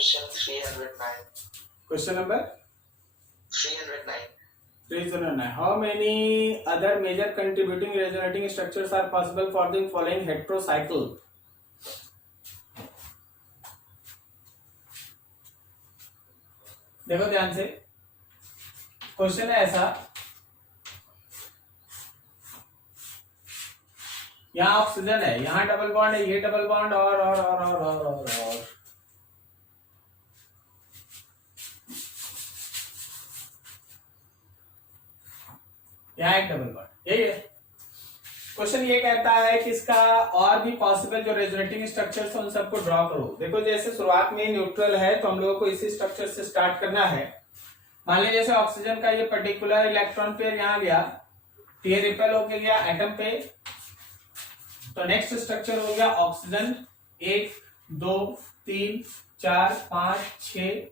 Question number 309. How many other major contributing resonating structures are possible for the following heterocycle? देखो ध्यान से, question है ऐसा, यहाँ ऑक्सीजन है, यहाँ डबल बॉन्ड है, ये डबल बॉन्ड और यहाँ एक डबल बॉन्ड, यही है क्वेश्चन। ये कहता है कि इसका और भी पॉसिबल जो रेजोनेटिंग स्ट्रक्चर्स हैं उन सबको ड्रॉ करो। देखो जैसे शुरुआत में न्यूट्रल है तो हम लोगों को इसी स्ट्रक्चर से स्टार्ट करना है। मान लीजिए जैसे ऑक्सीजन का ये पर्टिकुलर इलेक्ट्रॉन पेयर यहाँ गया, ये रिपेल होके गया एटम पे, तो नेक्स्ट स्ट्रक्चर हो गया ऑक्सीजन 1 2 3 4 5 6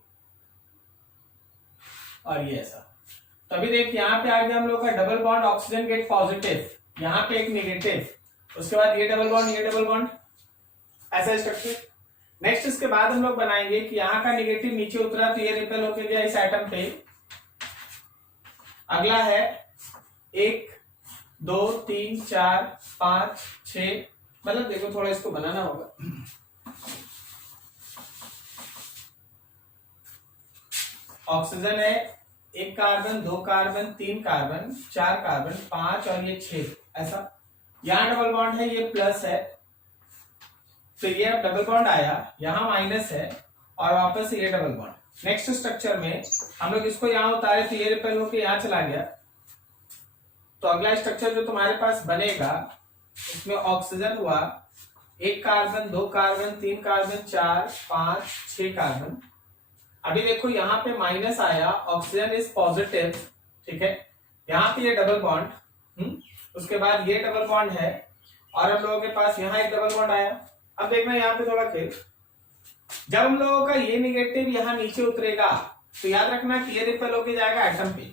और ये ऐसा। तो अभी देख यहाँ पे आ गया हम लोग का double bond, oxygen gate positive, यहाँ पे एक नेगेटिव, उसके बाद ये डबल बॉन्ड, ऐसा स्ट्रक्चर। नेक्स्ट इसके बाद हम लोग बनाएंगे कि यहाँ का नेगेटिव नीचे उतरा तो ये रिपेल होके गया इस एटम पे। अगला है 1 2 3 4 5 6, मतलब देखो थोड़ा इसको बनाना होगा। ऑक्सीजन है, 1 कार्बन 2 कार्बन 3 कार्बन 4 कार्बन 5 और ये 6, ऐसा। यहां डबल बॉन्ड है, ये प्लस है, तो ये डबल बॉन्ड आया, यहां माइनस है और वापस ये डबल बॉन्ड। नेक्स्ट स्ट्रक्चर में हम लोग इसको यहां उतारे तो ये रिपेल होकर यहां चला गया। तो अगला स्ट्रक्चर जो तुम्हारे पास बनेगा उसमें ऑक्सीजन हुआ, 1 कार्बन 2 कार्बन 3 कार्बन 4 5 6 कार्बन। अभी देखो यहाँ पे माइनस आया, ऑक्सीजन इज पॉजिटिव, ठीक है, यहाँ पे ये डबल बॉन्ड, उसके बाद ये डबल बॉन्ड है और हम लोगों के पास यहाँ एक डबल बॉन्ड आया। अब देखना यहाँ पे थोड़ा खेल, जब हम लोगों का ये निगेटिव यहाँ नीचे उतरेगा तो याद रखना कि ये रिपेल होके जाएगा एटम पे,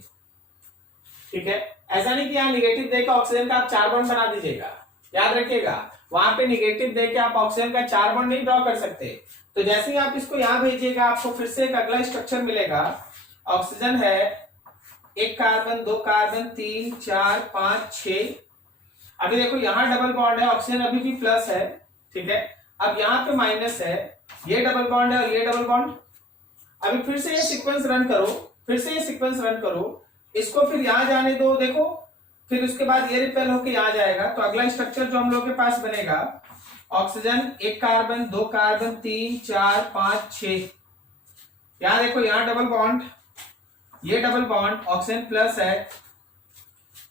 ठीक है। ऐसा नहीं कि यहाँ निगेटिव देकर ऑक्सीजन का आप 4 बॉन्ड बना दीजिएगा, याद रखिएगा वहां पे निगेटिव देके आप ऑक्सीजन का 4 बॉन्ड नहीं ड्रॉ कर सकते। तो जैसे ही आप इसको यहां भेजिएगा आपको फिर से एक अगला स्ट्रक्चर मिलेगा। ऑक्सीजन है, 1 कार्बन 2 कार्बन 3 4 5 6। अभी देखो यहाँ डबल बॉन्ड है, ऑक्सीजन अभी भी प्लस है, ठीक है। अब यहाँ पे माइनस है, ये डबल बॉन्ड है और ये डबल बॉन्ड। अभी फिर से ये सीक्वेंस रन करो, इसको फिर यहां जाने दो, देखो फिर उसके बाद ये रिपेल होके यहाँ जाएगा। तो अगला स्ट्रक्चर जो हम लोग के पास बनेगा, ऑक्सीजन 1 कार्बन 2 कार्बन 3 4 5 6। यहां देखो यहाँ डबल बॉन्ड, ये डबल बॉन्ड, ऑक्सीजन प्लस है,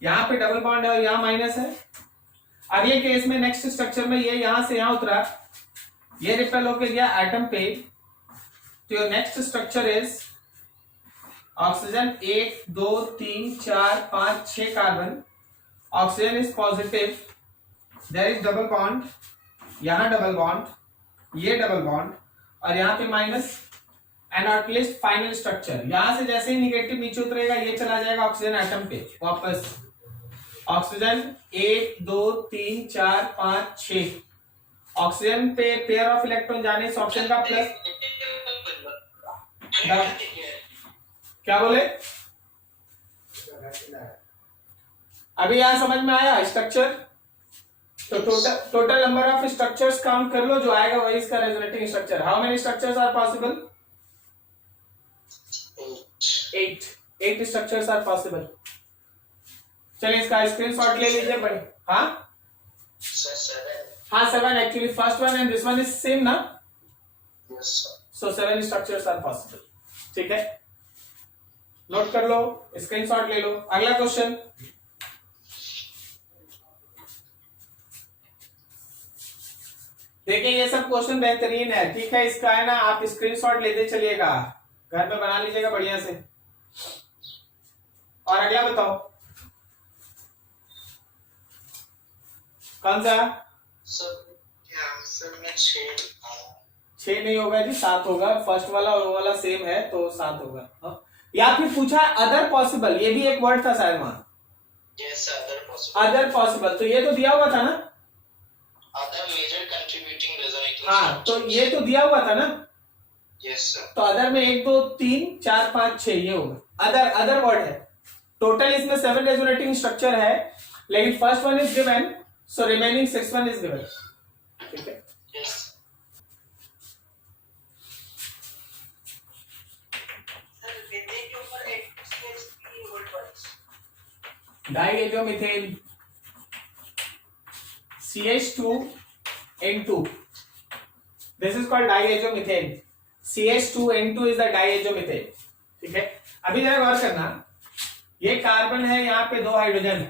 यहाँ पे डबल बॉन्ड है और यहाँ माइनस है। अगले केस में नेक्स्ट स्ट्रक्चर में ये यहां से यहां उतरा, ये रिपेल होके गया एटम पे। तो your next structure is oxygen 1 2 3 4 5 6 carbon, oxygen is positive, there is double bond, यहां डबल बॉन्ड, ये डबल बॉन्ड और यहाँ पे minus. And at least final structure, यहां से जैसे ही निगेटिव नीचे उतरेगा ये चला जाएगा ऑक्सीजन एटम पे वापस। ऑक्सीजन 1 2 3 4 5 6, ऑक्सीजन पे पेयर ऑफ इलेक्ट्रॉन जाने से ऑक्सीजन का प्लस, क्या बोले अभी यहां समझ में आया स्ट्रक्चर? तो total number of structures count कर लो, जो आएगा वही इसका resonating structure. How many structures are possible? 8 structures are possible. चलिए इसका स्क्रीनशॉट ले लीजिए बड़े। हाँ 7 actually, first one and this one is same ना, सो 7 स्ट्रक्चर्स आर पॉसिबल, ठीक है। नोट कर लो, स्क्रीनशॉट ले लो। अगला क्वेश्चन, देखिए ये सब क्वेश्चन बेहतरीन है, ठीक है। इसका है ना आप स्क्रीनशॉट लेते चलिएगा, घर पे बना लीजिएगा बढ़िया से। और अगला बताओ कौन सा? आंसर में 6 नहीं होगा जी, 7 होगा। फर्स्ट वाला और वो वाला सेम है तो 7 होगा। हाँ? या फिर पूछा अदर पॉसिबल, ये भी एक वर्ड था शायद वहां। यस, अदर पॉसिबल, तो ये तो दिया हुआ था ना, अदर मेजर कंट्रीब्यूटिंग रेजोनेटिंग। हाँ तो ये तो दिया हुआ था ना, यस सर। तो अदर में 1 2 3 4 5 6 ये होगा। अदर वर्ड है। टोटल इसमें 7 रेजोनेटिंग स्ट्रक्चर है, लेकिन first one is given, so remaining 6 one is given. ठीक है, yes diazomethane CH2N2, this is called diazomethane. CH2N2 is the diazomethane. ठीक है, अभी जरा गौर करना, ये कार्बन है, यहाँ पे 2 hydrogen,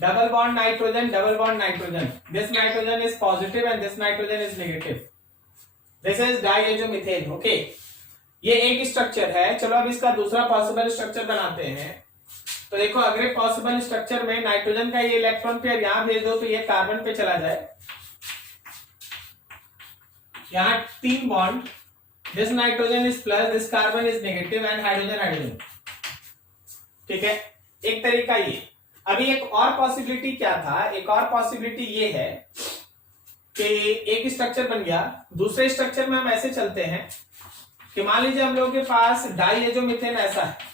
double bond nitrogen, double bond nitrogen, this nitrogen is positive and this nitrogen is negative, this is diazomethane. Okay, ये एक स्ट्रक्चर है। चलो अब इसका दूसरा पॉसिबल स्ट्रक्चर बनाते हैं। तो देखो, अगले पॉसिबल स्ट्रक्चर में नाइट्रोजन का ये इलेक्ट्रॉन पेयर यहां भेज दो तो ये कार्बन पे चला जाए, यहां 3 bond, this nitrogen is plus, this carbon is negative and hydrogen hydrogen. ठीक है, एक तरीका ये। अभी एक और पॉसिबिलिटी क्या था, एक और पॉसिबिलिटी ये है कि एक स्ट्रक्चर बन गया, दूसरे स्ट्रक्चर में हम ऐसे चलते हैं कि मान लीजिए हम लोगों के पास डाइएजोमिथेन ऐसा है,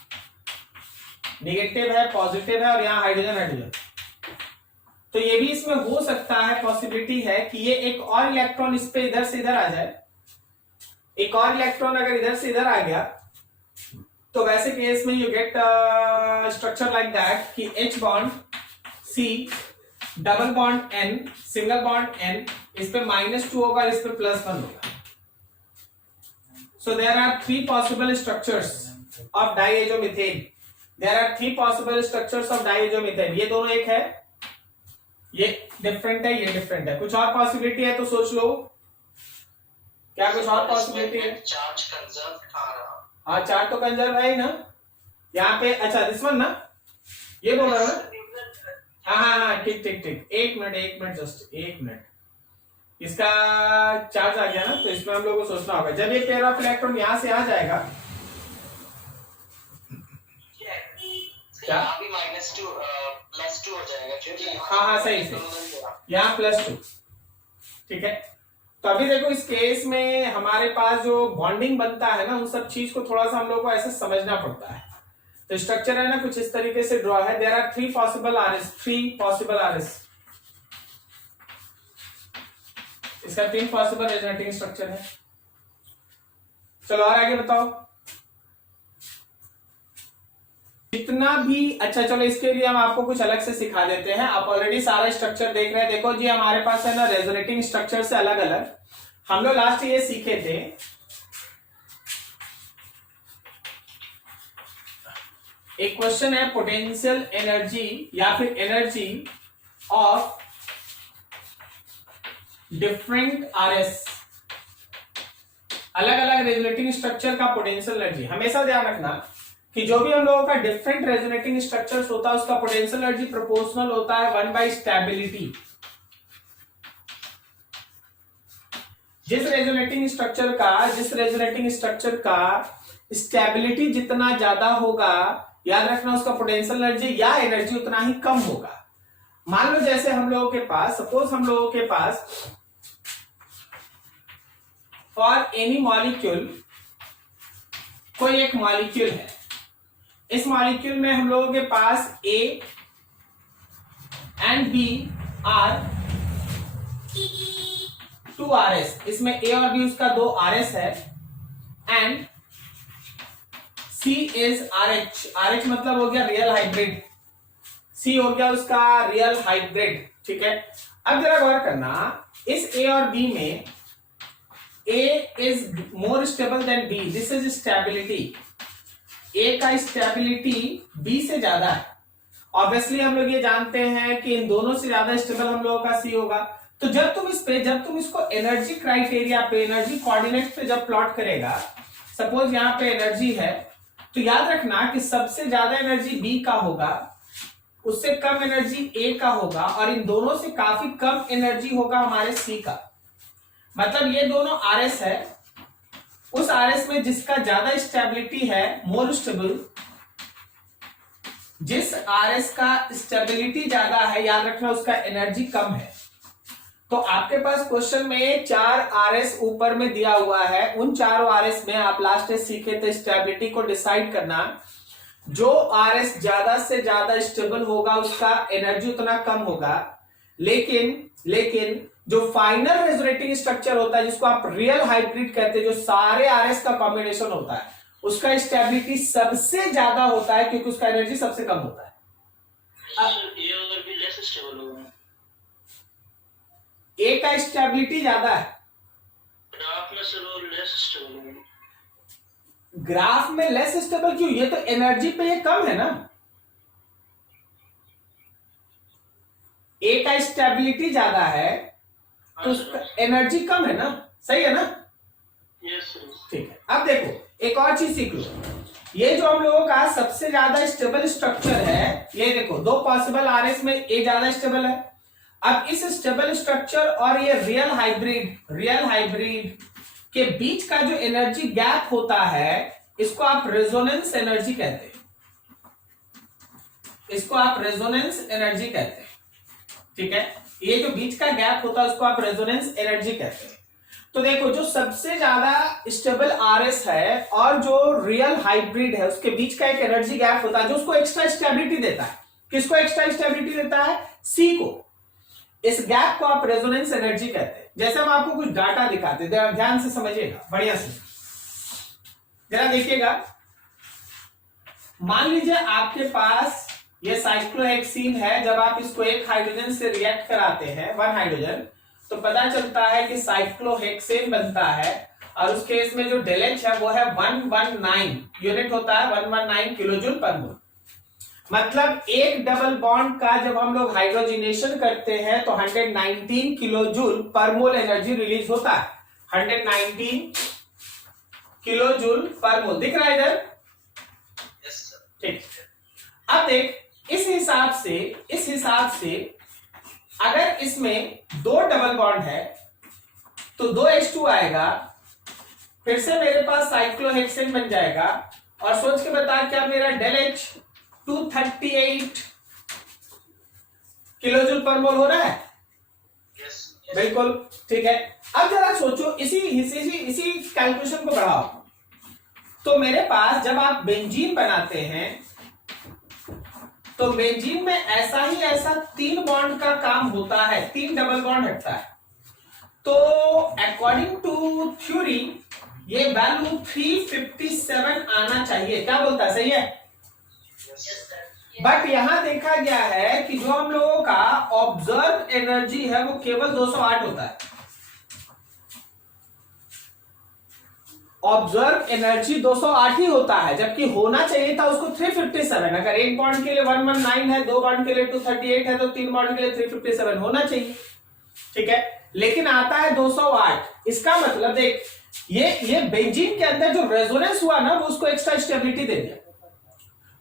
नेगेटिव है, पॉजिटिव है और यहाँ हाइड्रोजन हाइड्रोजन। तो ये भी इसमें हो सकता है, पॉसिबिलिटी है कि ये एक और इलेक्ट्रॉन इस पे इधर से इधर आ जाए। एक और इलेक्ट्रॉन अगर इधर से इधर आ गया तो वैसे केस में you get structure like that कि H bond C, double bond N, single bond N, इस पे -2 होगा, इस पे +1 होगा। So there are 3 possible structures of diazomethane. There are 3 possible structures of diazomethane. ये दोनों एक है, ये डिफरेंट है, ये डिफरेंट है। कुछ और पॉसिबिलिटी है तो सोच लो, क्या कुछ और पॉसिबिलिटी है? चार्ज कंजर्व था रहा। हाँ, चार्ज तो कंजर्व है ही ना यहाँ पे। अच्छा, दिस वन ना, ये बोल रहा है। हाँ, ठीक ठीक ठीक, एक मिनट जस्ट एक मिनट। इसका चार्ज आ गया ना, तो इसमें हम लोगों को सोचना होगा, जब ये पेयर ऑफ इलेक्ट्रॉन यहां से आ जाएगा, क्या अभी -2 +2 हो जाएगा क्योंकि हाँ सही से यहाँ +2। ठीक है, तो अभी देखो इस केस में हमारे पास जो बॉन्डिंग बनता है ना, उन सब चीज को थोड़ा सा हम लोग को ऐसे समझना पड़ता है। तो स्ट्रक्चर है ना कुछ इस तरीके से ड्रॉ है। देयर आर 3 पॉसिबल RS, इसका 3 पॉसिबल रेजोनेटिंग स्ट्रक्चर है। चलो और आगे बताओ जितना भी। अच्छा चलो, इसके लिए हम आपको कुछ अलग से सिखा देते हैं। आप ऑलरेडी सारा स्ट्रक्चर देख रहे हैं। देखो जी, हमारे पास है ना रेजोनेटिंग स्ट्रक्चर से अलग अलग हम लोग लास्ट ये सीखे थे। एक क्वेश्चन है पोटेंशियल एनर्जी या फिर एनर्जी ऑफ डिफरेंट RS, अलग अलग रेजोनेटिंग स्ट्रक्चर का पोटेंशियल एनर्जी। हमेशा ध्यान रखना कि जो भी हम लोगों का डिफरेंट रेजोनेटिंग स्ट्रक्चर्स होता है उसका पोटेंशियल एनर्जी प्रोपोर्शनल होता है 1/स्टेबिलिटी। जिस रेजोनेटिंग स्ट्रक्चर का स्टेबिलिटी जितना ज्यादा होगा, याद रखना उसका पोटेंशियल एनर्जी या एनर्जी उतना ही कम होगा। मान लो जैसे हम लोगों के पास, सपोज हम लोगों के पास फॉर एनी मॉलिक्यूल, कोई एक मॉलिक्यूल है, इस मॉलिक्यूल में हम लोगों के पास A and B are 2 RS, इसमें A और B उसका 2 RS है, एंड C इज RH मतलब हो गया रियल हाइब्रिड, C हो गया उसका रियल हाइब्रिड। ठीक है, अब जरा गौर करना, इस A और B में A is more stable then B, this is stability. A का स्टेबिलिटी B से ज्यादा है। ऑब्वियसली हम लोग ये जानते हैं कि इन दोनों से ज्यादा स्टेबल हम लोगों का C होगा। तो जब तुम इसको एनर्जी क्राइटेरिया पे, एनर्जी कोऑर्डिनेट पे जब प्लॉट करेगा, सपोज यहाँ पे एनर्जी है, तो याद रखना कि सबसे ज्यादा एनर्जी B का होगा, उससे कम एनर्जी A का होगा, और इन दोनों से काफी कम एनर्जी होगा हमारे C का। मतलब ये दोनों RS है, उस RS में जिसका ज्यादा स्टेबिलिटी है, मोर स्टेबल, जिस RS का स्टेबिलिटी ज्यादा है, याद रखना उसका एनर्जी कम है। तो आपके पास क्वेश्चन में 4 आरएस ऊपर में दिया हुआ है, उन चारों आरएस में आप लास्ट सीखे थे स्टेबिलिटी को डिसाइड करना। जो आरएस ज्यादा से ज्यादा स्टेबल होगा उसका एनर्जी उतना कम होगा, लेकिन जो फाइनल रेजोनेटिंग स्ट्रक्चर होता है जिसको आप रियल हाइब्रिड कहते हैं, जो सारे आरएस का कॉम्बिनेशन होता है, उसका स्टेबिलिटी सबसे ज्यादा होता है क्योंकि उसका एनर्जी सबसे कम होता है। ये अगर भी लेस स्टेबल होगा, ए का स्टेबिलिटी ज्यादा है, ग्राफ में से वो लेस स्टेबल होगा। ग्राफ में लेस स्टेबल क्यों? ये तो एनर्जी पे ये कम है ना। ए का स्टेबिलिटी ज्यादा है तो उसका एनर्जी कम है ना, सही है ना? यस। ठीक है, अब देखो एक और चीज सीख लो। ये जो हम लोगों का सबसे ज्यादा स्टेबल स्ट्रक्चर है, ये देखो दो पॉसिबल आरएस में ए ज्यादा स्टेबल है। अब इस स्टेबल स्ट्रक्चर और ये रियल हाइब्रिड के बीच का जो एनर्जी गैप होता है, इसको आप रेजोनेंस एनर्जी कहते हैं। इसको आप रेजोनेंस एनर्जी कहते हैं, ठीक है? ये जो बीच का गैप होता है उसको आप रेजोनेंस एनर्जी कहते हैं। तो देखो जो सबसे ज्यादा स्टेबल आरएस है और जो रियल हाइब्रिड है उसके बीच का एक एनर्जी गैप होता है जो उसको एक्स्ट्रा स्टेबिलिटी देता है। किसको एक्स्ट्रा स्टेबिलिटी देता है? सी को। इस गैप को आप रेजोनेंस एनर्जी कहते हैं। जैसे हम आपको कुछ डाटा दिखाते हैं, ध्यान से समझिएगा, बढ़िया से जरा देखिएगा। मान लीजिए आपके पास ये साइक्लोहेक्सीन है, जब आप इसको एक हाइड्रोजन से रिएक्ट कराते हैं, 1 हाइड्रोजन, तो पता चलता है कि साइक्लोहेक्सेन बनता है और उस केस में जो डेलएच है वो है 119 यूनिट होता है, 119 किलोजूल पर मोल। मतलब एक डबल बॉन्ड का जब हम लोग हाइड्रोजिनेशन करते हैं तो 119 किलोजूल पर मोल एनर्जी रिलीज होता है। 119 किलोजूल पर मोल दिख रहा है इधर? Yes sir. ठीक। अब देख इस हिसाब से अगर इसमें 2 डबल बॉन्ड है तो 2H2 आएगा, फिर से मेरे पास साइक्लोहेक्सेन बन जाएगा। और सोच के बता क्या मेरा डेलएच 238 किलोजूल पर मोल हो रहा है? यस। बिल्कुल ठीक है। अब जरा सोचो, इसी कैलकुलेशन को बढ़ाओ। तो मेरे पास जब आप बेंजीन बनाते हैं तो बेंजीन में ऐसा 3 बॉन्ड का काम होता है, 3 डबल बॉन्ड हटता है। तो अकॉर्डिंग टू थ्योरी ये वैल्यू 357 आना चाहिए। क्या बोलता है? सही है? बट यहां देखा गया है कि जो हम लोगों का ऑब्जर्व एनर्जी है वो केवल 208 होता है। ऑब्जर्व एनर्जी 208 ही होता है, जबकि होना चाहिए था उसको 357। अगर एक बॉन्ड के लिए 119 है, 2 बॉन्ड के लिए 238 है, तो 3 बॉन्ड के लिए 357 होना चाहिए, ठीक है? लेकिन आता है 208। इसका मतलब देख, ये बेंजीन के अंदर जो रेजोनेंस हुआ ना वो उसको एक्स्ट्रा स्टेबिलिटी दे दिया,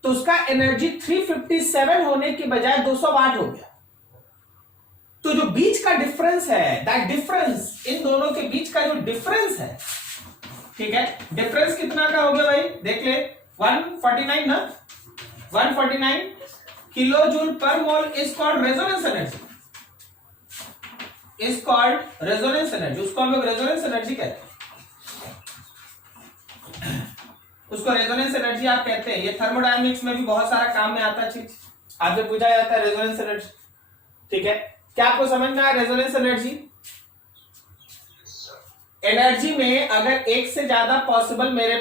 तो उसका एनर्जी 357 होने की बजाय 208 हो गया। तो जो बीच का डिफरेंस है, दैट डिफरेंस, इन दोनों के बीच का जो डिफरेंस है, ठीक है, डिफरेंस कितना का हो गया भाई? देख ले, 149 ना, 149 किलोजूल पर mole is called resonance energy, is called resonance energy. उसको हम लोग रेजोनेंस एनर्जी कहते हैं, उसको रेजोनेंस एनर्जी आप कहते हैं। ये थर्मोडायनेमिक्स में भी बहुत सारा काम में आता चीज, आपसे पूछा जाता है रेजोनेंस एनर्जी, ठीक है? क्या आपको समझ में आया रेजोनेंस एनर्जी? एनर्जी में अगर एक से ज्यादा पॉसिबल मेरे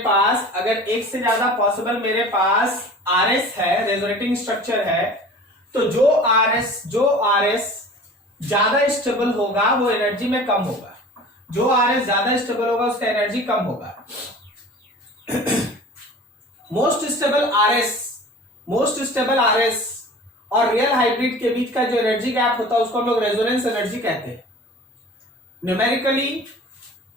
पास आरएस है, रेजोनेटिंग स्ट्रक्चर है, तो जो आरएस ज्यादा स्टेबल होगा वो एनर्जी में कम होगा। जो आरएस ज्यादा स्टेबल होगा उसका एनर्जी कम होगा। मोस्ट स्टेबल आरएस और रियल हाइब्रिड के बीच का जो एनर्जी गैप होता है उसको हम लोग रेजोनेंस एनर्जी कहते हैं। न्यूमेरिकली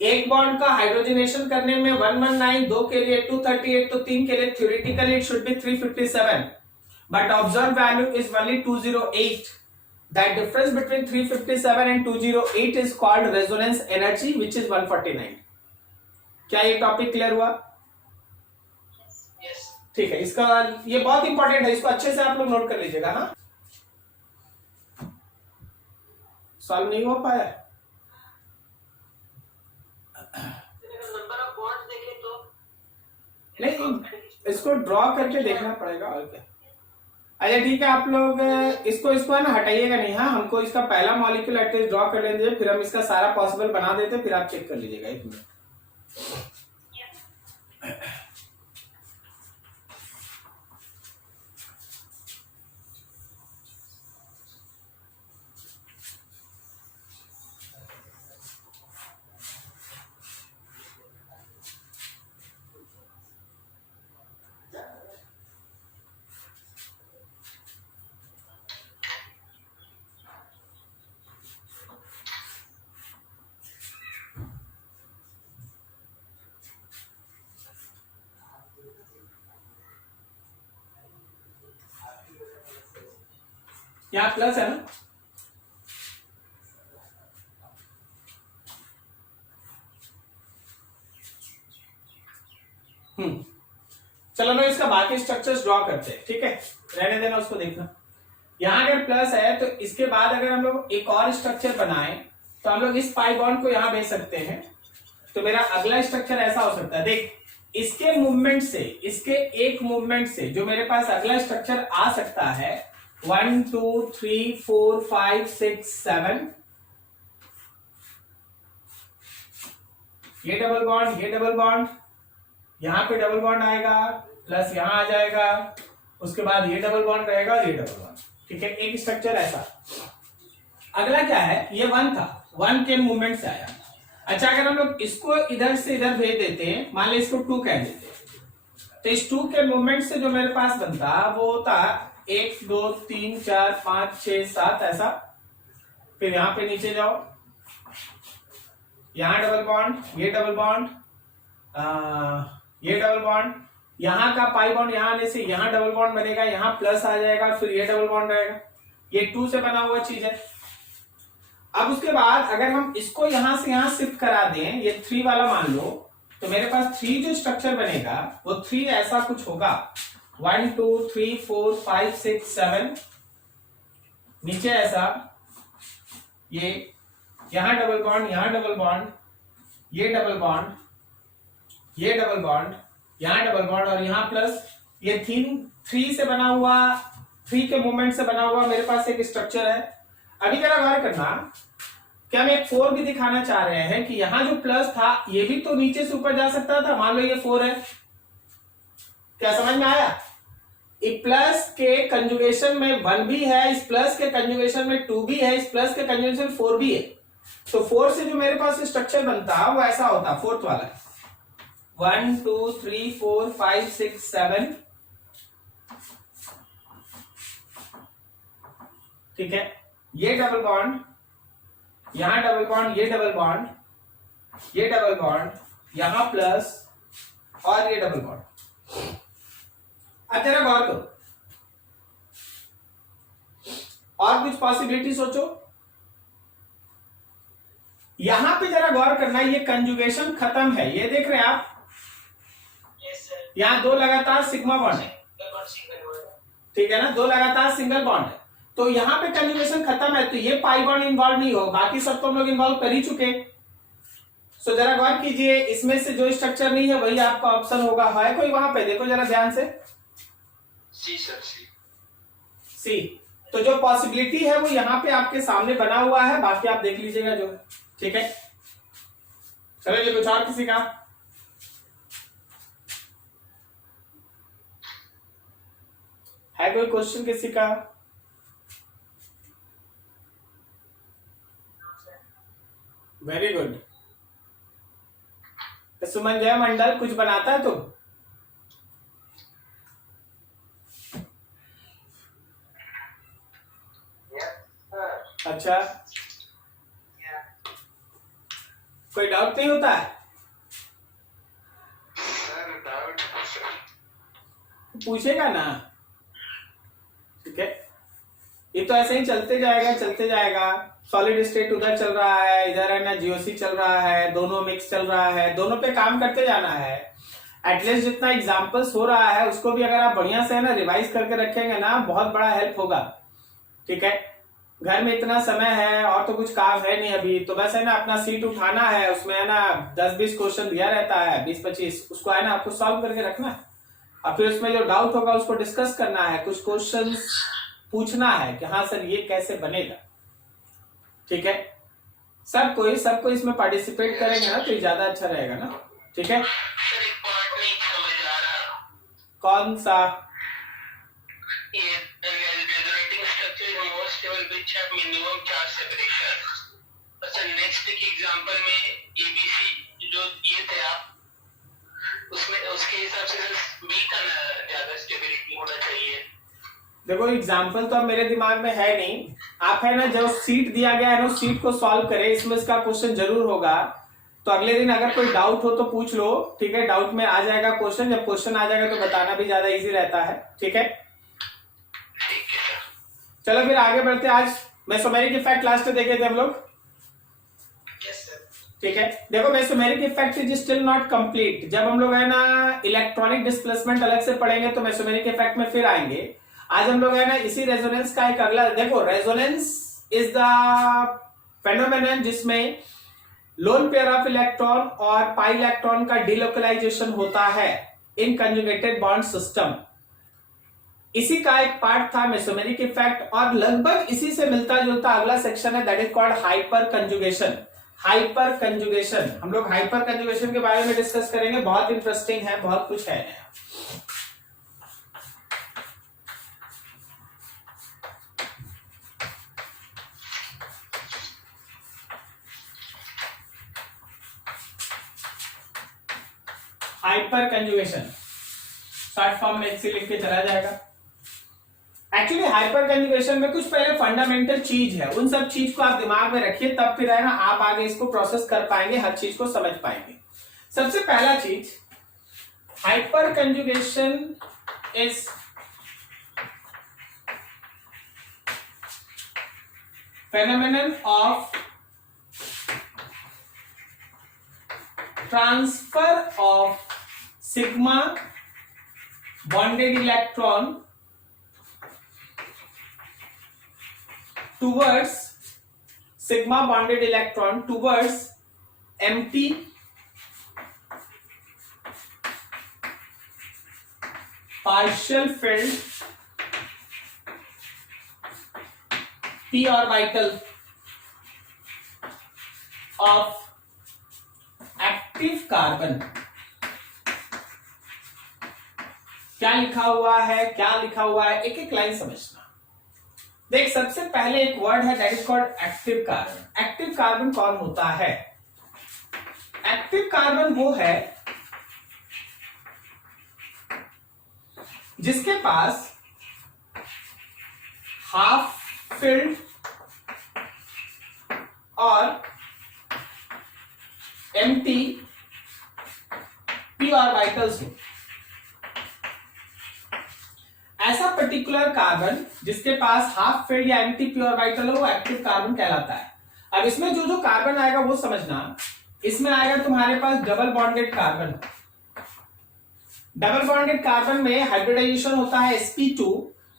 एक बॉन्ड का हाइड्रोजनेशन करने में 119, 2 के लिए 238, तो 3 के लिए theoretically it should be 357, but observe value is only 208। That difference between 357 and 208 is called resonance energy which is 149। क्या ये टॉपिक क्लियर हुआ? यस। ठीक है, इसका ये बहुत इंपॉर्टेंट है, इसको अच्छे से आप लोग नोट कर लीजिएगा। हाँ, सॉल्व नहीं हो पाया? नंबर ऑफ बॉन्ड्स देखें तो नहीं, इसको ड्रॉ करके देखना पड़ेगा और क्या। अच्छा ठीक है, आप लोग इसको है ना हटाइएगा नहीं। हाँ, हमको इसका पहला मॉलिक्यूल एटलीस्ट ड्रॉ कर लेने दीजिए, फिर हम इसका सारा पॉसिबल बना देते, फिर आप चेक कर लीजिएगा 1 मिनट। यहाँ प्लस है ना? चलो ना इसका बाकी स्ट्रक्चर्स ड्रॉ करते हैं, ठीक है, रहने देना उसको, देखना। यहाँ अगर प्लस है तो इसके बाद अगर हम लोग एक और स्ट्रक्चर बनाए तो हम लोग इस पाई बॉन्ड को यहाँ भेज सकते हैं। तो मेरा अगला स्ट्रक्चर ऐसा हो सकता है, देख इसके मूवमेंट से, इसके एक मूवमेंट से जो मेरे पास अगला स्ट्रक्चर आ सकता है 1 2 3 4 5 6 7, ये डबल बॉन्ड, ये डबल बॉन्ड, यहां पे डबल बॉन्ड आएगा, प्लस यहां आ जाएगा, उसके बाद ये डबल बॉन्ड रहेगा और ये डबल बॉन्ड, ठीक है, एक स्ट्रक्चर ऐसा। अगला क्या है, ये 1 था, 1 के मूवमेंट से आया। अच्छा, अगर हम लोग इसको इधर से इधर भेज देते हैं, मान लो इसको 2 कह देते, तो इस 2 के मूवमेंट से जो मेरे पास बनता वो होता 1 2 3 4 5 6 7 ऐसा। फिर यहां पे नीचे जाओ, यहां डबल बॉन्ड, ये डबल बॉन्ड, ये डबल बॉन्ड, यहां का पाई बॉन्ड यहां आने से यहां डबल बॉन्ड बनेगा, यहां प्लस आ जाएगा, फिर ये डबल बॉन्ड रहेगा। ये 2 से बना हुआ चीज है। अब उसके बाद अगर हम इसको यहां से यहां शिफ्ट करा दें, ये 3 वाला मान लो, तो मेरे पास 3 जो स्ट्रक्चर बनेगा वो 3 ऐसा कुछ होगा, 1 2 3 4 5 6 7, नीचे ऐसा, ये यहां डबल बॉन्ड, यहां डबल बॉन्ड, ये डबल बॉन्ड, ये डबल बॉन्ड, यहां डबल बॉन्ड और यहां प्लस। ये 3 से बना हुआ, 3 के मूवमेंट से बना हुआ मेरे पास एक स्ट्रक्चर है। अभी जरा गौर करना, क्या हम एक 4 भी दिखाना चाह रहे हैं कि यहां जो प्लस था ये भी तो नीचे से ऊपर जा सकता था। मान लो ये 4 है, क्या समझ में आया? इस प्लस के कंजुगेशन में 1 भी है, इस प्लस के कंजुगेशन में 2 भी है, इस प्लस के कंजुगेशन में 4 भी है। तो 4 से जो मेरे पास स्ट्रक्चर बनता वो ऐसा होता, 4th वाला 1 2 3 4 5 6 7, ठीक है, ये डबल बॉन्ड, यहां डबल बॉन्ड, ये डबल बॉन्ड, ये डबल बॉन्ड, यहां प्लस और ये डबल बॉन्ड। अब जरा गौर करो, और कुछ पॉसिबिलिटी सोचो। यहां पे जरा गौर करना, ये कंजुगेशन खत्म है, ये देख रहे हैं आप, यहां 2 लगातार सिग्मा बॉन्ड है, ठीक है ना, 2 लगातार सिंगल बॉन्ड है। तो यहां पे कंजुगेशन खत्म है, तो ये पाई बॉन्ड इन्वॉल्व नहीं हो, बाकी सब तो हम लोग इन्वॉल्व कर ही चुके। सो जरा गौर कीजिए, इसमें से जो स्ट्रक्चर नहीं है वही आपका ऑप्शन होगा। है कोई वहां पे? देखो जरा ध्यान से, सी सर, सी। तो जो पॉसिबिलिटी है वो यहाँ पे आपके सामने बना हुआ है, बाकी आप देख लीजिएगा जो, ठीक है। चलो ये कुछ और किसी का, है कोई क्वेश्चन किसी का? Very good. तो सुमन जय मंडल, कुछ बनाता है तुम? अच्छा, कोई डाउट नहीं होता है? सर डाउट पूछेगा ना, ठीक है। ये तो ऐसे ही चलते जाएगा, चलते जाएगा। सॉलिड स्टेट उधर चल रहा है, इधर है ना जीओसी चल रहा है, दोनों मिक्स चल रहा है, दोनों पे काम करते जाना है। एटलीस्ट जितना एग्जांपल्स हो रहा है उसको भी अगर आप बढ़िया से है ना रिवाइज करके रखेंगे ना, बहुत बड़ा हेल्प होगा, ठीक है। घर में इतना समय है और तो कुछ काम है नहीं अभी, तो बस है ना अपना सीट उठाना है, उसमें है ना 10-20 क्वेश्चन दिया रहता है, 20-25, उसको है ना आपको सॉल्व करके रखना है और फिर उसमें जो डाउट होगा उसको डिस्कस करना है, कुछ क्वेश्चंस पूछना है कि हाँ सर ये कैसे बनेगा। ठीक है, सब कोई इसमें पार्टिसिपेट करेंगे ना तो ये ज्यादा अच्छा रहेगा ना। ठीक है, सर एक पॉइंट नहीं समझ आ रहा। कौन सा? ये resonating structure is more stable which have minimum charge separation. अच्छा, नेक्स्ट के एग्जांपल में एबीसी जो ये थे आप, उसमें उसके हिसाब से बी का ज्यादा स्टेबिलिटी होना चाहिए। देखो एग्जाम्पल तो अब मेरे दिमाग में है नहीं, आप है ना जो सीट दिया गया है ना सीट को सॉल्व करें, इसमें इसका क्वेश्चन जरूर होगा, तो अगले दिन अगर कोई डाउट हो तो पूछ लो। ठीक है, डाउट में आ जाएगा क्वेश्चन, जब क्वेश्चन आ जाएगा तो बताना भी ज्यादा इजी रहता है। ठीक है, चलो फिर आगे बढ़ते हैं। आज मेसोमेरिक इफेक्ट लास्ट में देखे थे हम लोग। ठीक है, देखो mesomeric effect is still not complete. जब हम लोग है ना इलेक्ट्रॉनिक डिस्प्लेसमेंट अलग से पढ़ेंगे तो मेसोमेरिक इफेक्ट में फिर आएंगे। आज हम लोग है ना इसी रेजोनेंस का एक अगला, देखो रेजोनेंस इज द फेनोमेनन जिसमें लोन पेयर ऑफ इलेक्ट्रॉन और पाई इलेक्ट्रॉन का डिलोकलाइजेशन होता है इन कंजुगेटेड बॉन्ड सिस्टम। इसी का एक पार्ट था मेसोमेरिक इफेक्ट, और लगभग इसी से मिलता जुलता अगला सेक्शन है that is called hyper conjugation. Hyper conjugation, हम लोग हाइपर कंजुगेशन के बारे में डिस्कस करेंगे, बहुत इंटरेस्टिंग है, बहुत कुछ है। हाइपर कंजुगेशन शॉर्ट फॉर्म में HC लिख के चला जाएगा। एक्चुअली हाइपर कंजुगेशन में कुछ पहले फंडामेंटल चीज है, उन सब चीज को आप दिमाग में रखिए, तब फिर है ना आप आगे इसको प्रोसेस कर पाएंगे, हर चीज को समझ पाएंगे। सबसे पहला चीज, hyper conjugation is phenomenon of transfer of sigma bonded electron towards empty partial filled p orbital of active carbon. क्या लिखा हुआ है, क्या लिखा हुआ है, एक एक लाइन समझना। देख, सबसे पहले एक वर्ड है that is called active carbon. Active carbon कौन होता है? एक्टिव कार्बन वो है जिसके पास हाफ फिल्ड और एम्प्टी p ऑर्बिटल्स हो। ऐसा पर्टिकुलर कार्बन जिसके पास हाफ फिल्ड या एम्प्टी p ऑर्बिटल हो वो एक्टिव कार्बन कहलाता है। अब इसमें जो जो कार्बन आएगा वो समझना। इसमें आएगा तुम्हारे पास double bonded carbon. Double bonded carbon में हाइब्रिडाइजेशन होता है sp2,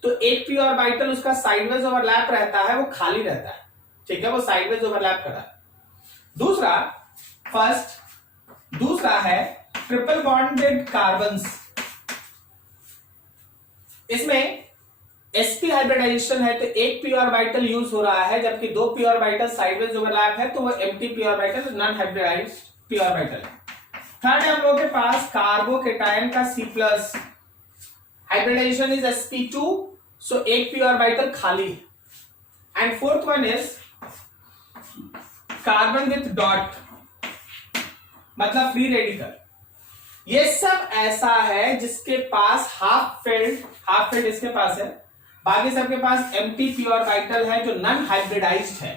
तो एक p ऑर्बिटल उसका साइडवेज ओवरलैप रहता है, वो खाली रहता है। ठीक है, वो साइडवेज ओवरलैप कर रहा है। दूसरा है ट्रिपल बॉन्डेड कार्बन्स। इसमें sp हाइब्रिडाइजेशन है तो एक p ऑर्बिटल यूज हो रहा है, जबकि दो p ऑर्बिटल साइडवेज ओवरलैप है तो वो empty p orbital, non hybridised p orbital. Third है हम लोग के पास कार्बोकेटायन का C+, hybridisation is sp2, so एक p ऑर्बिटल खाली। And fourth one is carbon with dot, मतलब फ्री रेडिकल। ये सब ऐसा है जिसके पास हाफ फिल्ड इसके पास है, बाकी सबके पास एम्प्टी p ऑर्बिटल है जो नॉन हाइब्रिडाइज्ड है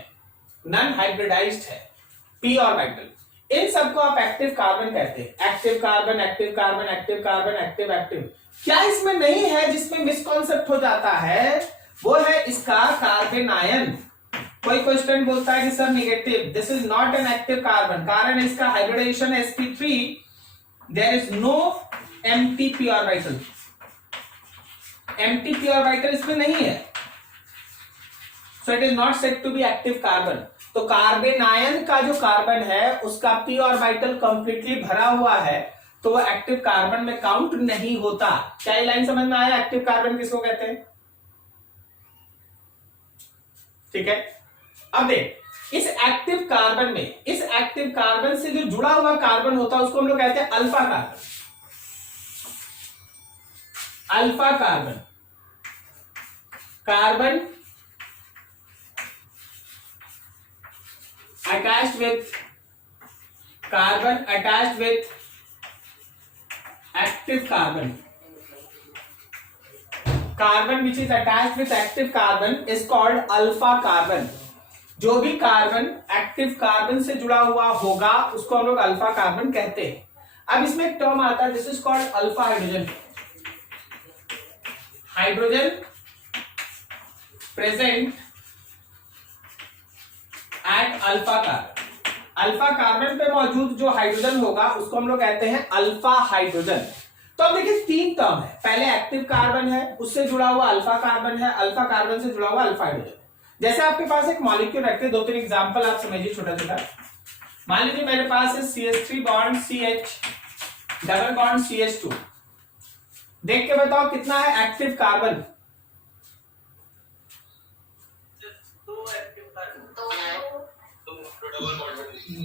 p ऑर्बिटल। इन सबको आप एक्टिव कार्बन कहते हैं। Active carbon, active carbon, active carbon, active active. क्या इसमें नहीं है जिसमें मिसकॉन्सेप्ट हो जाता है, वो है इसका कार्बन आयन। कोई क्वेश्चन बोलता है कि sir negative, this is not an active carbon, कारण इसका हाइब्रिडाइजेशन है sp3, there is no empty p orbital. Empty p orbital इसमें नहीं है, so it is not said to be active carbon. तो कार्बेनायन का जो कार्बन है उसका p ऑर्बिटल कंप्लीटली भरा हुआ है, तो वो एक्टिव कार्बन में काउंट नहीं होता। क्या ये लाइन समझ में आया? एक्टिव कार्बन किसको कहते हैं? ठीक है, अब देख, इस एक्टिव कार्बन में, इस एक्टिव कार्बन से जो जुड़ा हुआ कार्बन होता है उसको हम लोग कहते हैं alpha carbon. Alpha carbon, carbon attached with carbon attached with active carbon, carbon which is attached with active carbon is called alpha carbon। जो भी कार्बन एक्टिव कार्बन से जुड़ा हुआ होगा उसको हम लोग अल्फा कार्बन कहते हैं। अब इसमें एक टर्म आता है this is called alpha hydrogen. Hydrogen present at alpha carbon. Alpha carbon पे मौजूद जो हाइड्रोजन होगा उसको हम लोग कहते हैं अल्फा हाइड्रोजन। तो अब देखिए तीन टर्म है, पहले एक्टिव कार्बन है, उससे जुड़ा हुआ अल्फा कार्बन है, अल्फा कार्बन से जुड़ा हुआ अल्फा हाइड्रोजन। जैसे आपके पास एक मॉलिक्यूल रखते हैं, दो तीन एग्जांपल आप समझिए छोटा छोटा। मान लीजिए मेरे पास है CH3 bond CH double bond CH2। देख के बताओ कितना है एक्टिव कार्बन?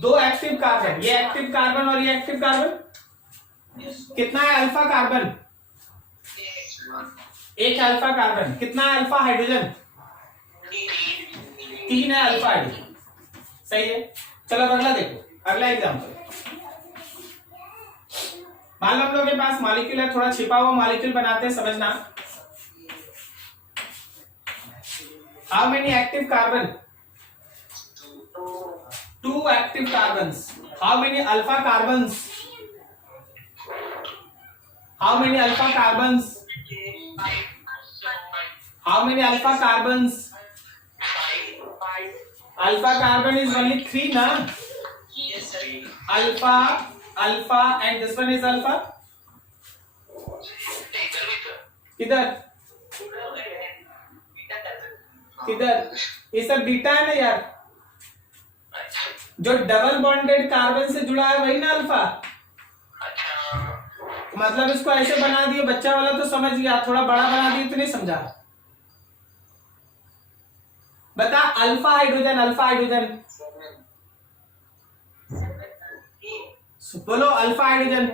दो एक्टिव कार्बन, ये एक्टिव कार्बन और ये एक्टिव कार्बन। कितना है अल्फा कार्बन? एक अल्फा कार्बन। कितना है अल्फा हाइड्रोजन? 3 है अल्फा हाइड्रोजन। सही है, चलो अगला देखो, अगला एग्जांपल। मान लो हम लोग के पास मॉलिक्यूल है, थोड़ा छिपा हुआ मॉलिक्यूल बनाते हैं, समझना। How many active carbon? 2 active carbons. How many alpha carbons? How many alpha carbons? How many alpha carbons? Alpha carbon is only 3, na? Yes, sir. Alpha, alpha, and this one is alpha. किधर किधर? ये सब beta है ना यार। जो double bonded carbon से जुड़ा है वही ना अल्फा। मतलब इसको ऐसे बना दिए, बच्चा वाला तो समझ गया, थोड़ा बड़ा बना दिए तो नहीं समझा। बता अल्फा हाइड्रोजन, अल्फा हाइड्रोजन बोलो, अल्फा हाइड्रोजन।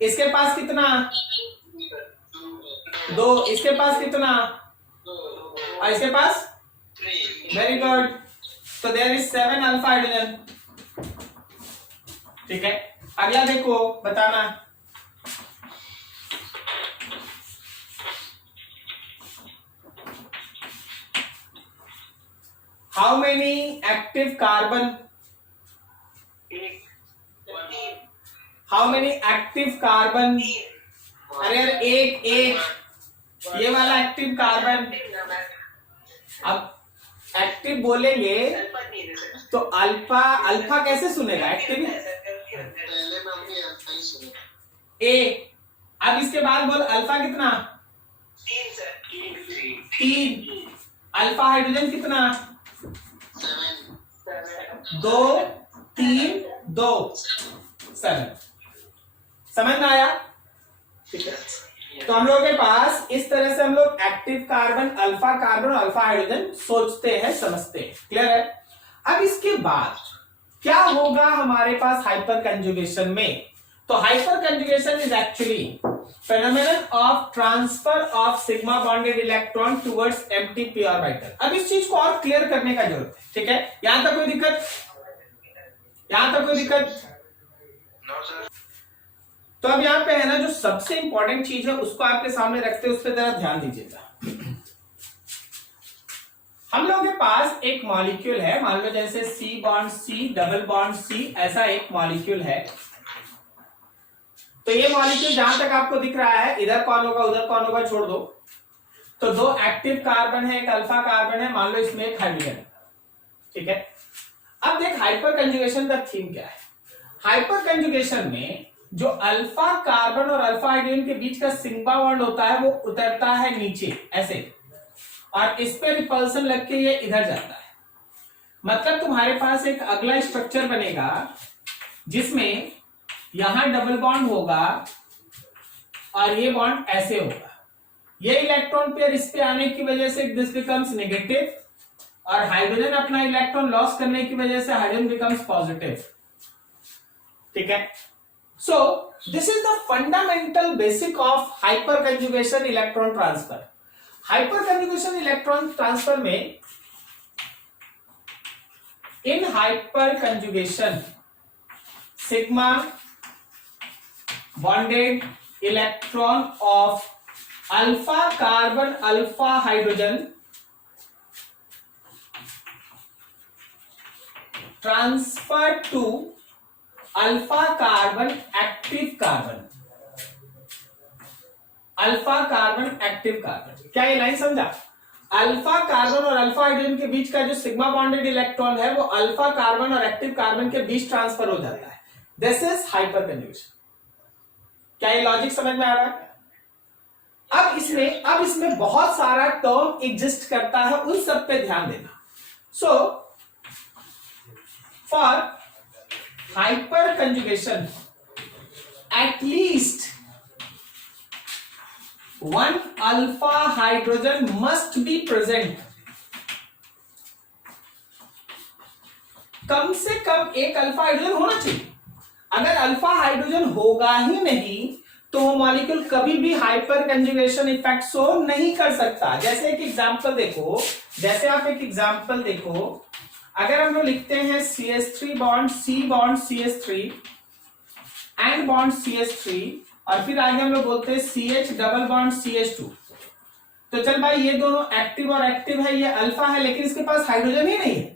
इसके पास कितना? 2। इसके पास कितना? और इसके पास? Very good. तो देयर इज 7 अल्फा हाइड्रोजन। ठीक है, अगला देखो, बताना। How many active carbon? How many active carbon? अरे यार एक ये वाला एक्टिव कार्बन। अब एक्टिव बोलेंगे तो अल्फा, अल्फा कैसे सुनेगा? एक्टिव ए। अब इसके बाद बोल अल्फा कितना? 3। अल्फा हाइड्रोजन कितना? 2 3 2 7। समझ में आया? ठीक है, तो हम लोगों के पास इस तरह से हम लोग एक्टिव कार्बन, अल्फा कार्बन और अल्फा हाइड्रोजन सोचते हैं, समझते हैं। क्लियर है? अब इसके बाद क्या होगा हमारे पास हाइपर कंजुगेशन में? तो hyper conjugation is actually phenomenon of transfer of sigma bonded electron towards empty p orbital. अब इस चीज को और क्लियर करने का जरूरत है। ठीक है, यहां तक कोई दिक्कत? यहां तक कोई दिक्कत? तो अब यहाँ पे है ना, जो सबसे इंपॉर्टेंट चीज है उसको आपके सामने रखते हैं, उस पर जरा ध्यान दीजिएगा। हम लोगों के पास एक मॉलिक्यूल है, मान लो जैसे C bond C double bond C, ऐसा एक मॉलिक्यूल है। तो ये मॉलिक्यूल जहां तक आपको दिख रहा है, इधर कौन होगा उधर कौन होगा छोड़ दो। तो 2 एक्टिव कार्बन है, एक अल्फा कार्बन है, मान लो इसमें एक हाइड्रोजन। ठीक है, अब देख हाइपर कंजुगेशन का थीम क्या है। हाइपर कंजुगेशन में जो अल्फा कार्बन और अल्फा हाइड्रोजन के बीच का सिग्मा बॉन्ड होता है वो उतरता है नीचे ऐसे, और इस पे रिपल्सन लग के ये इधर जाता है। मतलब तुम्हारे पास एक अगला स्ट्रक्चर बनेगा जिसमें यहां डबल बॉन्ड होगा और ये बॉन्ड ऐसे होगा। ये इलेक्ट्रॉन पेयर इस पे आने की वजह से दिस बिकम्स नेगेटिव, और हाइड्रोजन अपना इलेक्ट्रॉन लॉस करने की वजह से हाइड्रोजन बिकम्स पॉजिटिव। ठीक है, so this is the fundamental basic of hyperconjugation electron transfer. Hyperconjugation electron transfer में, in hyperconjugation sigma bonded electron of alpha carbon alpha hydrogen transfer to alpha carbon active carbon. Alpha carbon active carbon, क्या ये line समझा? Alpha carbon और alpha hydrogen के बीच का जो sigma bonded electron है वो अल्फा कार्बन और एक्टिव कार्बन के बीच ट्रांसफर हो जाता है। This is hyper conjugation. क्या ये लॉजिक समझ में आ रहा है? अब इसमें बहुत सारा टर्म एग्जिस्ट करता है, उन सब पे ध्यान देना। So for hyper conjugation at least one alpha hydrogen must be present। कम से कम एक अल्फा हाइड्रोजन होना चाहिए। अगर अल्फा हाइड्रोजन होगा ही नहीं तो वो मॉलिक्यूल कभी भी हाइपर कंजुगेशन इफेक्ट शो नहीं कर सकता। जैसे एक एग्जांपल देखो, अगर हम लोग लिखते हैं CH3 bond C bond CH3 and bond CH3 और फिर आगे हम लोग बोलते हैं CH डबल बॉन्ड CH2, तो चल भाई ये दोनों एक्टिव और एक्टिव है, ये अल्फा है, लेकिन इसके पास हाइड्रोजन ही नहीं है।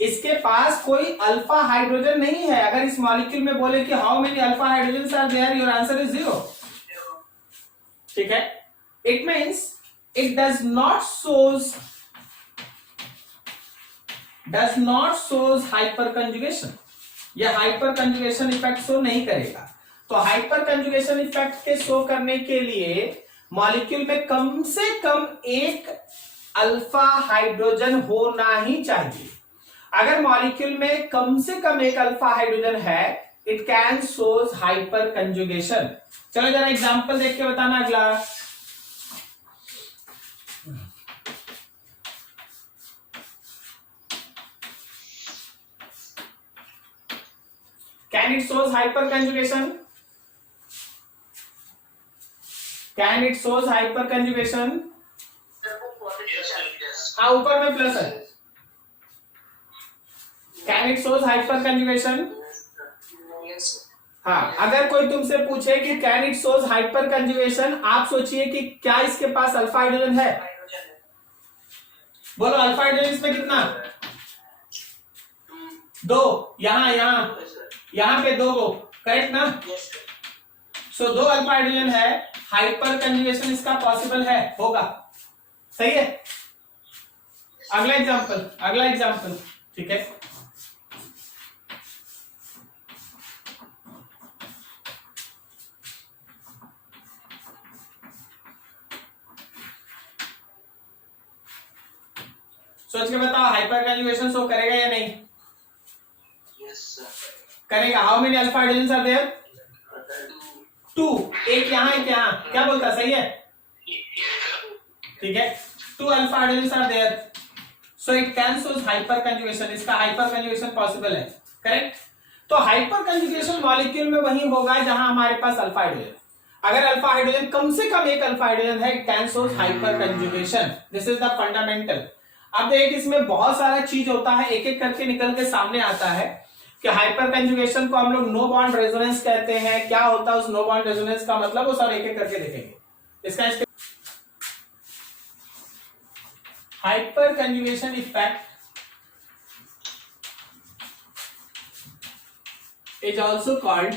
इसके पास कोई अल्फा हाइड्रोजन नहीं है। अगर इस मॉलिक्यूल में बोले कि how many alpha hydrogen are there, your answer is 0। ठीक है, it means it does not shows hyperconjugation. यह हाइपर कंजुगेशन इफेक्ट शो नहीं करेगा। तो हाइपर कंजुगेशन इफेक्ट के शो करने के लिए मॉलिक्यूल में कम से कम एक अल्फा हाइड्रोजन होना ही चाहिए। अगर मॉलिक्यूल में कम से कम एक अल्फा हाइड्रोजन है, it can shows hyper conjugation. चलो जरा एग्जांपल देख के बताना अगला। Can it shows hyperconjugation? Can it shows hyperconjugation? हाँ, ऊपर में प्लस है। Can it shows hyperconjugation? हाँ, अगर कोई तुमसे पूछे कि can it shows hyperconjugation, आप सोचिए कि क्या इसके पास अल्फा हाइड्रोजन है? बोलो अल्फा हाइड्रोजन इसमें कितना? 2। यहाँ पे 2 करेक्ट ना? सो 2 अल्फा हाइड्रोजन है, हाइपर कंजुगेशन इसका पॉसिबल है, होगा। सही है। अगला एग्जांपल। ठीक है, सोच के बताओ हाइपर कंजुगेशन शो करेगा या नहीं? करेगा। How many alpha hydrogen are there? 2। एक यहाँ एक यहाँ, क्या बोलता? सही है। ठीक है, 2 alpha hydrogen are there, so it can shows hyperconjugation. इसका हाइपर कंजुगेशन पॉसिबल है, करेक्ट। तो हाइपर कंजुगेशन मॉलिक्यूल में वही होगा जहां हमारे पास अल्फा हाइड्रोजन। अगर अल्फा हाइड्रोजन कम से कम एक अल्फा हाइड्रोजन है, it can shows hyperconjugation. This is the fundamental. अब देख, इसमें बहुत सारा चीज होता है, एक एक करके निकल के सामने आता है कि हाइपर कंजुगेशन को हम लोग नो बॉन्ड रेजोनेंस कहते हैं। क्या होता है उस नो बॉन्ड रेजोनेंस का मतलब, वो सब एक एक करके देखेंगे। इसका hyperconjugation effect is also called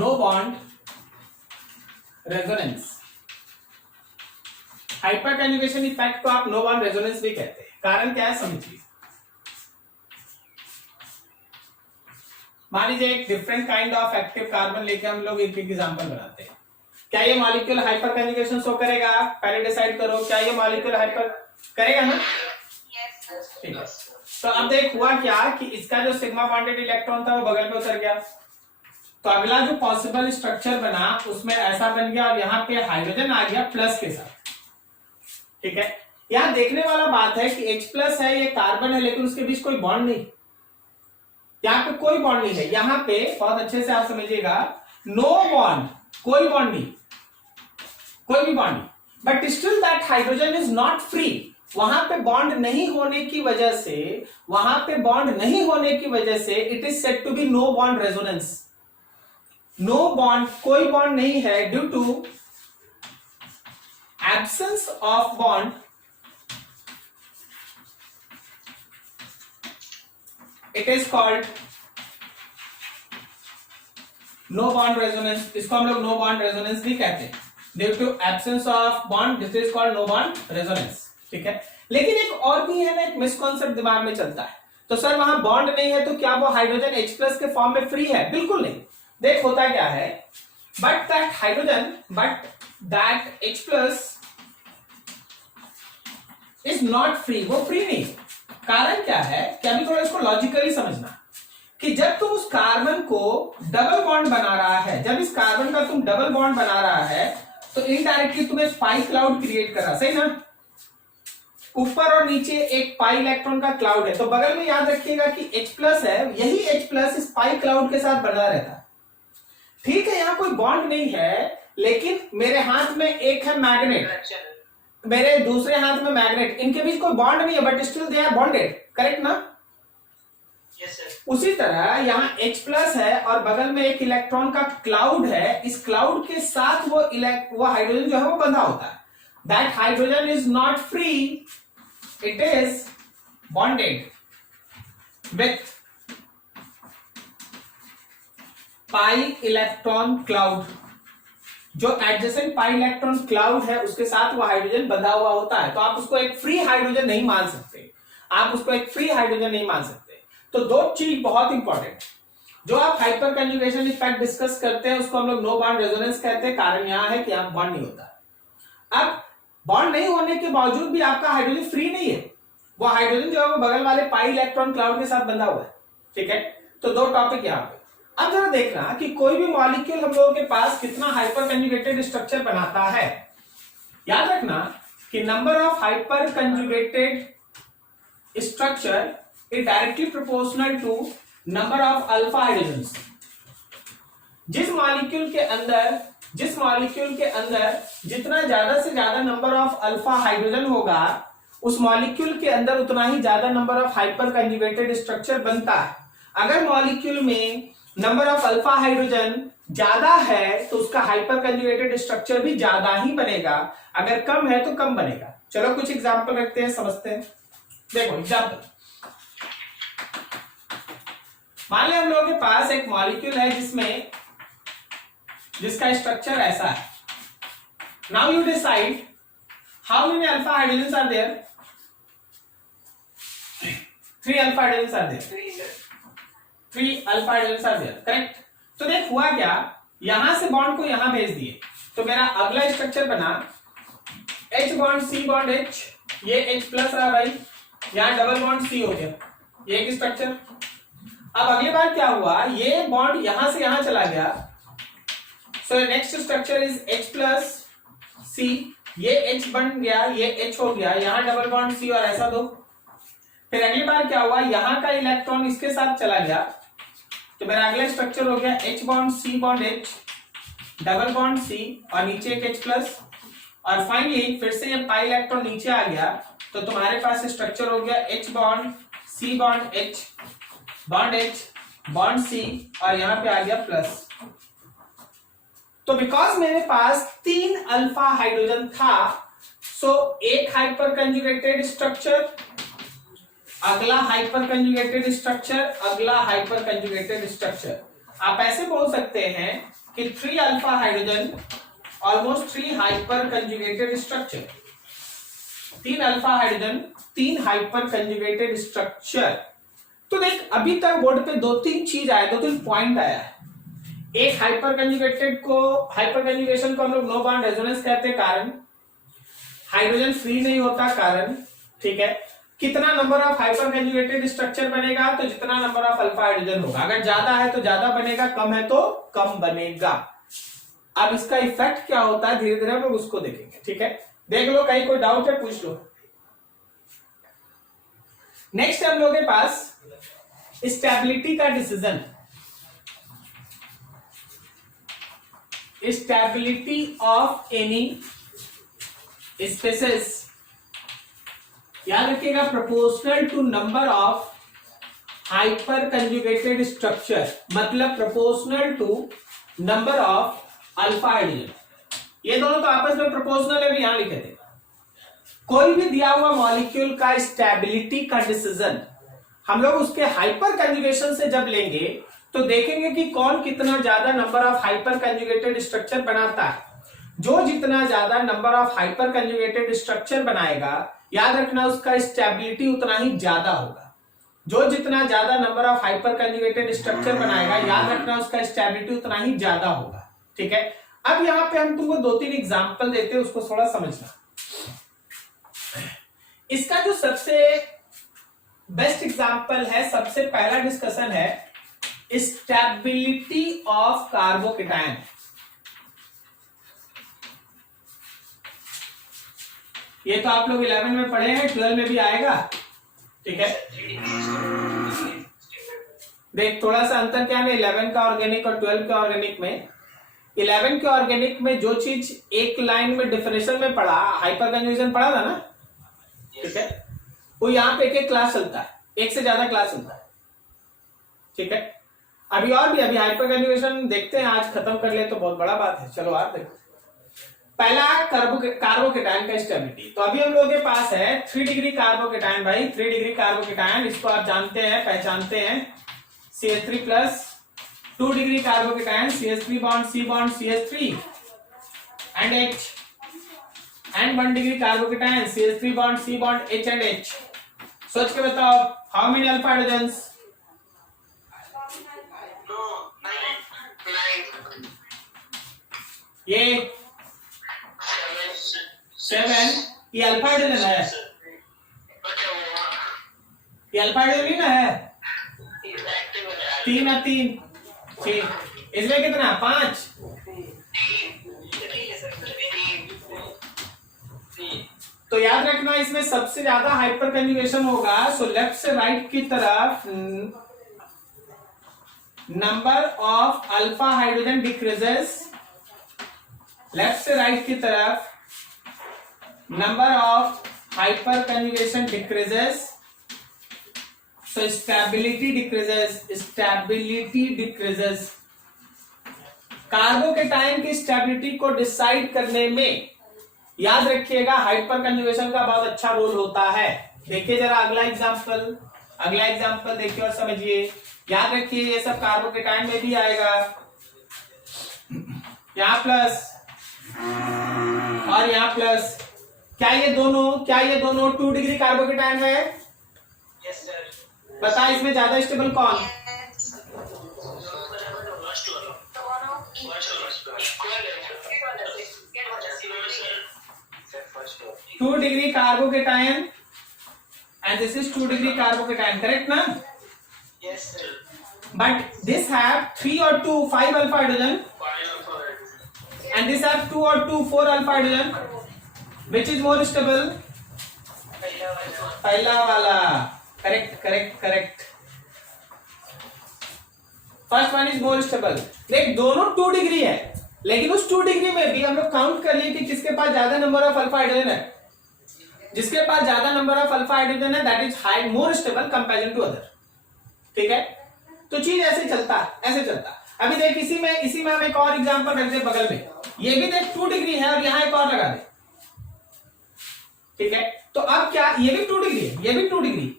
no bond resonance। Hyper conjugation effect को आप नो बॉन्ड रेजोनेंस भी कहते हैं। कारण क्या है समझिए। मान लीजिए एक different kind of active carbon लेके हम लोग एक एग्जांपल बनाते हैं। क्या ये मॉलिक्यूल हाइपर कंजुगेशन शो करेगा? पहले डिसाइड करो, क्या ये मॉलिक्यूल हाइपर करेगा ना? ठीक है। तो अब देख हुआ क्या कि इसका जो सिग्मा बॉन्डेड इलेक्ट्रॉन था वो बगल में उतर गया, तो अगला जो पॉसिबल स्ट्रक्चर बना उसमें ऐसा बन गया और यहाँ पे हाइड्रोजन आ गया प्लस के साथ। ठीक है, यहाँ देखने वाला बात है कि H प्लस है, ये कार्बन है, लेकिन उसके बीच कोई बॉन्ड नहीं, यहाँ पे कोई बॉन्ड नहीं है। यहाँ पे बहुत अच्छे से आप समझिएगा, नो बॉन्ड, कोई बॉन्ड नहीं, कोई भी बॉन्ड नहीं, but still that hydrogen is not free. वहां पे बॉन्ड नहीं होने की वजह से, वहां पे बॉन्ड नहीं होने की वजह से it is said to be no bond resonance. No bond, कोई बॉन्ड नहीं है, due to absence of bond, it is called no bond resonance. इसको हम लोग नो बॉन्ड रेजोनेंस भी कहते हैं। Due to absence of bond this is called no bond resonance. ठीक है, लेकिन एक और भी है ना, एक मिसकॉन्सेप्ट दिमाग में चलता है, तो सर वहां बॉन्ड नहीं है तो क्या वो हाइड्रोजन H प्लस के फॉर्म में फ्री है? बिल्कुल नहीं। देख होता क्या है, but that hydrogen, but that H plus is not free, वो फ्री नहीं। कारण क्या है कि अभी थोड़ा इसको लॉजिकली समझना, कि जब तुम उस कार्बन को डबल बॉन्ड बना रहा है, जब इस कार्बन का तुम डबल बॉन्ड बना रहा है, तो इनडायरेक्टली तुम्हें पाई क्लाउड क्रिएट कर रहा, सही ना? ऊपर और नीचे एक पाई इलेक्ट्रॉन का क्लाउड है, तो बगल में याद रखिएगा कि H प्लस है, यही H प्लस इस पाई क्लाउड के साथ बना रहता है। ठीक है, यहां कोई बॉन्ड नहीं है, लेकिन मेरे हाथ में एक है मैग्नेट, मेरे दूसरे हाथ में मैग्नेट, इनके बीच कोई बॉन्ड नहीं है, but still they are bonded, correct ना? उसी तरह यहाँ H प्लस है और बगल में एक इलेक्ट्रॉन का क्लाउड है, इस क्लाउड के साथ वो हाइड्रोजन जो है वो बंधा होता है। That hydrogen is not free, it is bonded with pi electron cloud. जो एडजेसेंट पाई इलेक्ट्रॉन क्लाउड है उसके साथ वो हाइड्रोजन बंधा हुआ होता है, तो आप उसको एक फ्री हाइड्रोजन नहीं मान सकते, आप उसको एक फ्री हाइड्रोजन नहीं मान सकते। तो दो चीज बहुत इंपॉर्टेंट, जो आप हाइपर कंजुगेशन इफेक्ट डिस्कस करते हैं उसको हम लोग नो बॉन्ड रेजोनेंस कहते हैं। कारण यहां है कि यहां बॉन्ड नहीं होता। अब बॉन्ड नहीं होने के बावजूद भी आपका हाइड्रोजन फ्री नहीं है, वो हाइड्रोजन जो है वो बगल वाले पाई इलेक्ट्रॉन क्लाउड के साथ बंधा हुआ है। ठीक है, तो दो टॉपिक यहां पे। अब जरा देखना कि कोई भी मॉलिक्यूल हम लोगों के पास कितना हाइपर कंजुगेटेड स्ट्रक्चर बनाता है। याद रखना कि number of hyperconjugated structure is directly proportional to number of alpha hydrogens। जिस मॉलिक्यूल के अंदर जितना ज्यादा से ज्यादा नंबर ऑफ अल्फा हाइड्रोजन होगा, उस मॉलिक्यूल के अंदर उतना ही ज्यादा number of hyperconjugated structure बनता है। अगर मॉलिक्यूल में नंबर ऑफ अल्फा हाइड्रोजन ज्यादा है तो उसका हाइपर कंजुगेटेड स्ट्रक्चर भी ज्यादा ही बनेगा, अगर कम है तो कम बनेगा। चलो कुछ एग्जांपल रखते हैं, समझते हैं। देखो एग्जांपल, मान लिया हम लोगों के पास एक मॉलिक्यूल है जिसका स्ट्रक्चर ऐसा है। Now you decide how many alpha hydrogen are there. 3 alpha hydrogen are there, 3 alpha hydrogen are there, correct? तो देख हुआ क्या, यहां से बॉन्ड को यहां भेज दिए, तो मेरा अगला स्ट्रक्चर बना H bond C bond H, ये H प्लस रहा भाई, यहां डबल बॉन्ड C हो गया, ये एक स्ट्रक्चर। अब अगली बार क्या हुआ, ये बॉन्ड यहां से यहां चला गया, so next structure is H plus C, ये H बन गया, ये H हो गया, यहां डबल बॉन्ड C और ऐसा दो। फिर अगली बार क्या हुआ, यहां का इलेक्ट्रॉन इसके साथ चला गया, तो मेरा अगला स्ट्रक्चर हो गया H bond C bond H, double bond C और नीचे एक H प्लस, और फाइनली फिर से ये पाई इलेक्ट्रॉन नीचे आ गया, तो तुम्हारे पास स्ट्रक्चर हो गया H bond C bond H bond H bond C और यहां पे आ गया प्लस। तो बिकॉज मेरे पास 3 अल्फा हाइड्रोजन था, सो एक हाइपर कंजुगेटेड स्ट्रक्चर, अगला हाइपर कंजुगेटेड स्ट्रक्चर, अगला हाइपर कंजुगेटेड स्ट्रक्चर। आप ऐसे बोल सकते हैं कि 3 alpha hydrogen almost 3 hyper conjugated structure, 3 alpha hydrogen 3 hyper conjugated structure. तो देख अभी तक बोर्ड पे दो तीन चीज आया, दो तीन पॉइंट आया है। एक हाइपर कंजुगेशन को हम लोग नो बॉन्ड रेजोनेंस कहते हैं कारण, हाइड्रोजन फ्री नहीं होता कारण, ठीक है। कितना number of hyperconjugated structure बनेगा, तो जितना नंबर ऑफ अल्फा हाइड्रोजन होगा, अगर ज्यादा है तो ज्यादा बनेगा, कम है तो कम बनेगा। अब इसका इफेक्ट क्या होता है धीरे धीरे हम लोग उसको देखेंगे, ठीक है। देख लो, कहीं कोई डाउट है पूछ लो। नेक्स्ट हम लोग के पास स्टेबिलिटी का decision, stability of any species, याद रखिएगा, proportional to number of hyperconjugated structure, मतलब proportional to number of alpha hydrogen. ये दोनों तो आपस में प्रोपोर्शनल है, भी यहां लिखे थे। कोई भी दिया हुआ मॉलिक्यूल का स्टेबिलिटी का डिसीजन हम लोग उसके हाइपर कंजुगेशन से जब लेंगे तो देखेंगे कि कौन कितना ज्यादा number of hyperconjugated structure बनाता है। जो जितना ज्यादा number of hyperconjugated structure बनाएगा, याद रखना उसका स्टेबिलिटी उतना ही ज्यादा होगा। जो जितना ज्यादा number of hyperconjugated structure बनाएगा, याद रखना उसका स्टेबिलिटी उतना ही ज्यादा होगा, ठीक है। अब यहां पे हम तुमको दो तीन एग्जांपल देते हैं, उसको थोड़ा समझना। इसका जो सबसे बेस्ट एग्जांपल है, सबसे पहला डिस्कशन है स्टेबिलिटी ऑफ कार्बोकेटायन। ये तो आप लोग 11 में पढ़े हैं, 12 में भी आएगा, ठीक है। देख थोड़ा सा अंतर क्या है 11 का ऑर्गेनिक और 12 के ऑर्गेनिक में। 11 के ऑर्गेनिक में जो चीज एक लाइन में डेफिनेशन में पढ़ा, हाइपर कंजुगेशन पढ़ा था ना, ठीक है, वो यहाँ पे एक एक क्लास चलता है, एक से ज्यादा क्लास चलता है, ठीक है। अभी और भी, अभी हाइपर कंजुगेशन देखते हैं, आज खत्म कर ले तो बहुत बड़ा बात है। चलो आप देखो, पहला कार्बोकेटायन का स्टेबिलिटी। तो अभी हम लोगों के पास है 3 डिग्री कार्बोकेटायन, भाई 3 डिग्री कार्बोकेटायन, इसको आप जानते हैं, पहचानते हैं, CH3 plus. 2 degree carbocation, CH3 bond CH3 and H, and 1 degree carbocation, CH3 bond C bond H and H। सोच के बताओ हाउ मेनी अल्फा हाइड्रोजन्स? ये 7, ये अल्फा हाइड्रोजन है, ये अल्फा हाइड्रोजन ही ना है, 3 और 3 6, इसमें कितना 5। तो याद रखना इसमें सबसे ज्यादा हाइपर कंजुगेशन होगा, सो लेफ्ट से राइट की तरफ number of alpha hydrogen decreases, left से राइट की तरफ number of hyper conjugation decreases, so stability decreases. Carbocation की स्टेबिलिटी को डिसाइड करने में याद रखिएगा हाइपर कंजुगेशन का बहुत अच्छा रोल होता है। देखिए जरा अगला एग्जांपल देखिए और समझिए। याद रखिए ये सब कार्बोकेटायन में भी आएगा, यहाँ प्लस और यहाँ प्लस। क्या ये दोनों 2 डिग्री कार्बोकेटायन है? Yes sir. बता इसमें ज्यादा स्टेबल कौन? 2 degree carbocation and this is 2 degree carbocation, correct na? Yes sir. But this have 3 or 2 5 alpha hydrogen, and this have 2 or 2 4 alpha hydrogen. Which is more stable? पहला वाला। correct. First one is more stable. देख दोनों 2 degree है, लेकिन उस 2 degree में भी हम लोग काउंट कर लिए कि किसके पास ज्यादा नंबर ऑफ अल्फा हाइड्रोजन है। जिसके पास ज्यादा नंबर ऑफ अल्फा हाइड्रोजन है that is high more stable comparison to other, ठीक है। तो चीज ऐसे चलता। अभी देख इसी में हम एक और एग्जांपल रख दे बगल में। ये भी देख 2 डिग्री है और यहां एक और लगा दे, ठीक है। तो अब क्या, ये भी 2 डिग्री है, ये भी 2 डिग्री,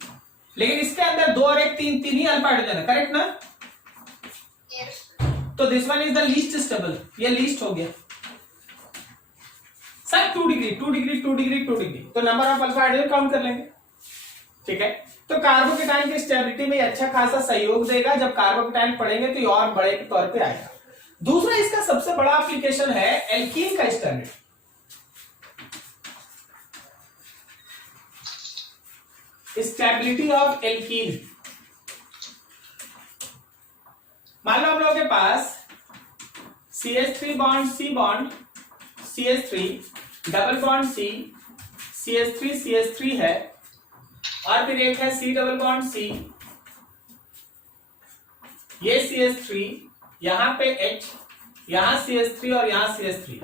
लेकिन इसके अंदर 2 और 1 3 ही अल्फा हाइड्रोजन है, करेक्ट ना? तो this one is the least stable, ये लीस्ट हो गया सब 2 डिग्री। तो number of alpha hydrogen count कर लेंगे, ठीक है। तो कार्बोकेटाइन की स्टेबिलिटी में अच्छा खासा सहयोग देगा। जब कार्बोकेटाइन पढ़ेंगे तो ये और बड़े के तौर पे आएगा। दूसरा इसका सबसे बड़ा एप्लीकेशन है एल्कीन का स्टेबिलिटी। Stability of alkene. मान लो हम लोगों के पास CH3 bond C bond CH3 double bond C CH3 CH3 है और फिर एक है C डबल बॉन्ड C, ये CH3, यहां पे H, यहां CH3 और यहां CH3।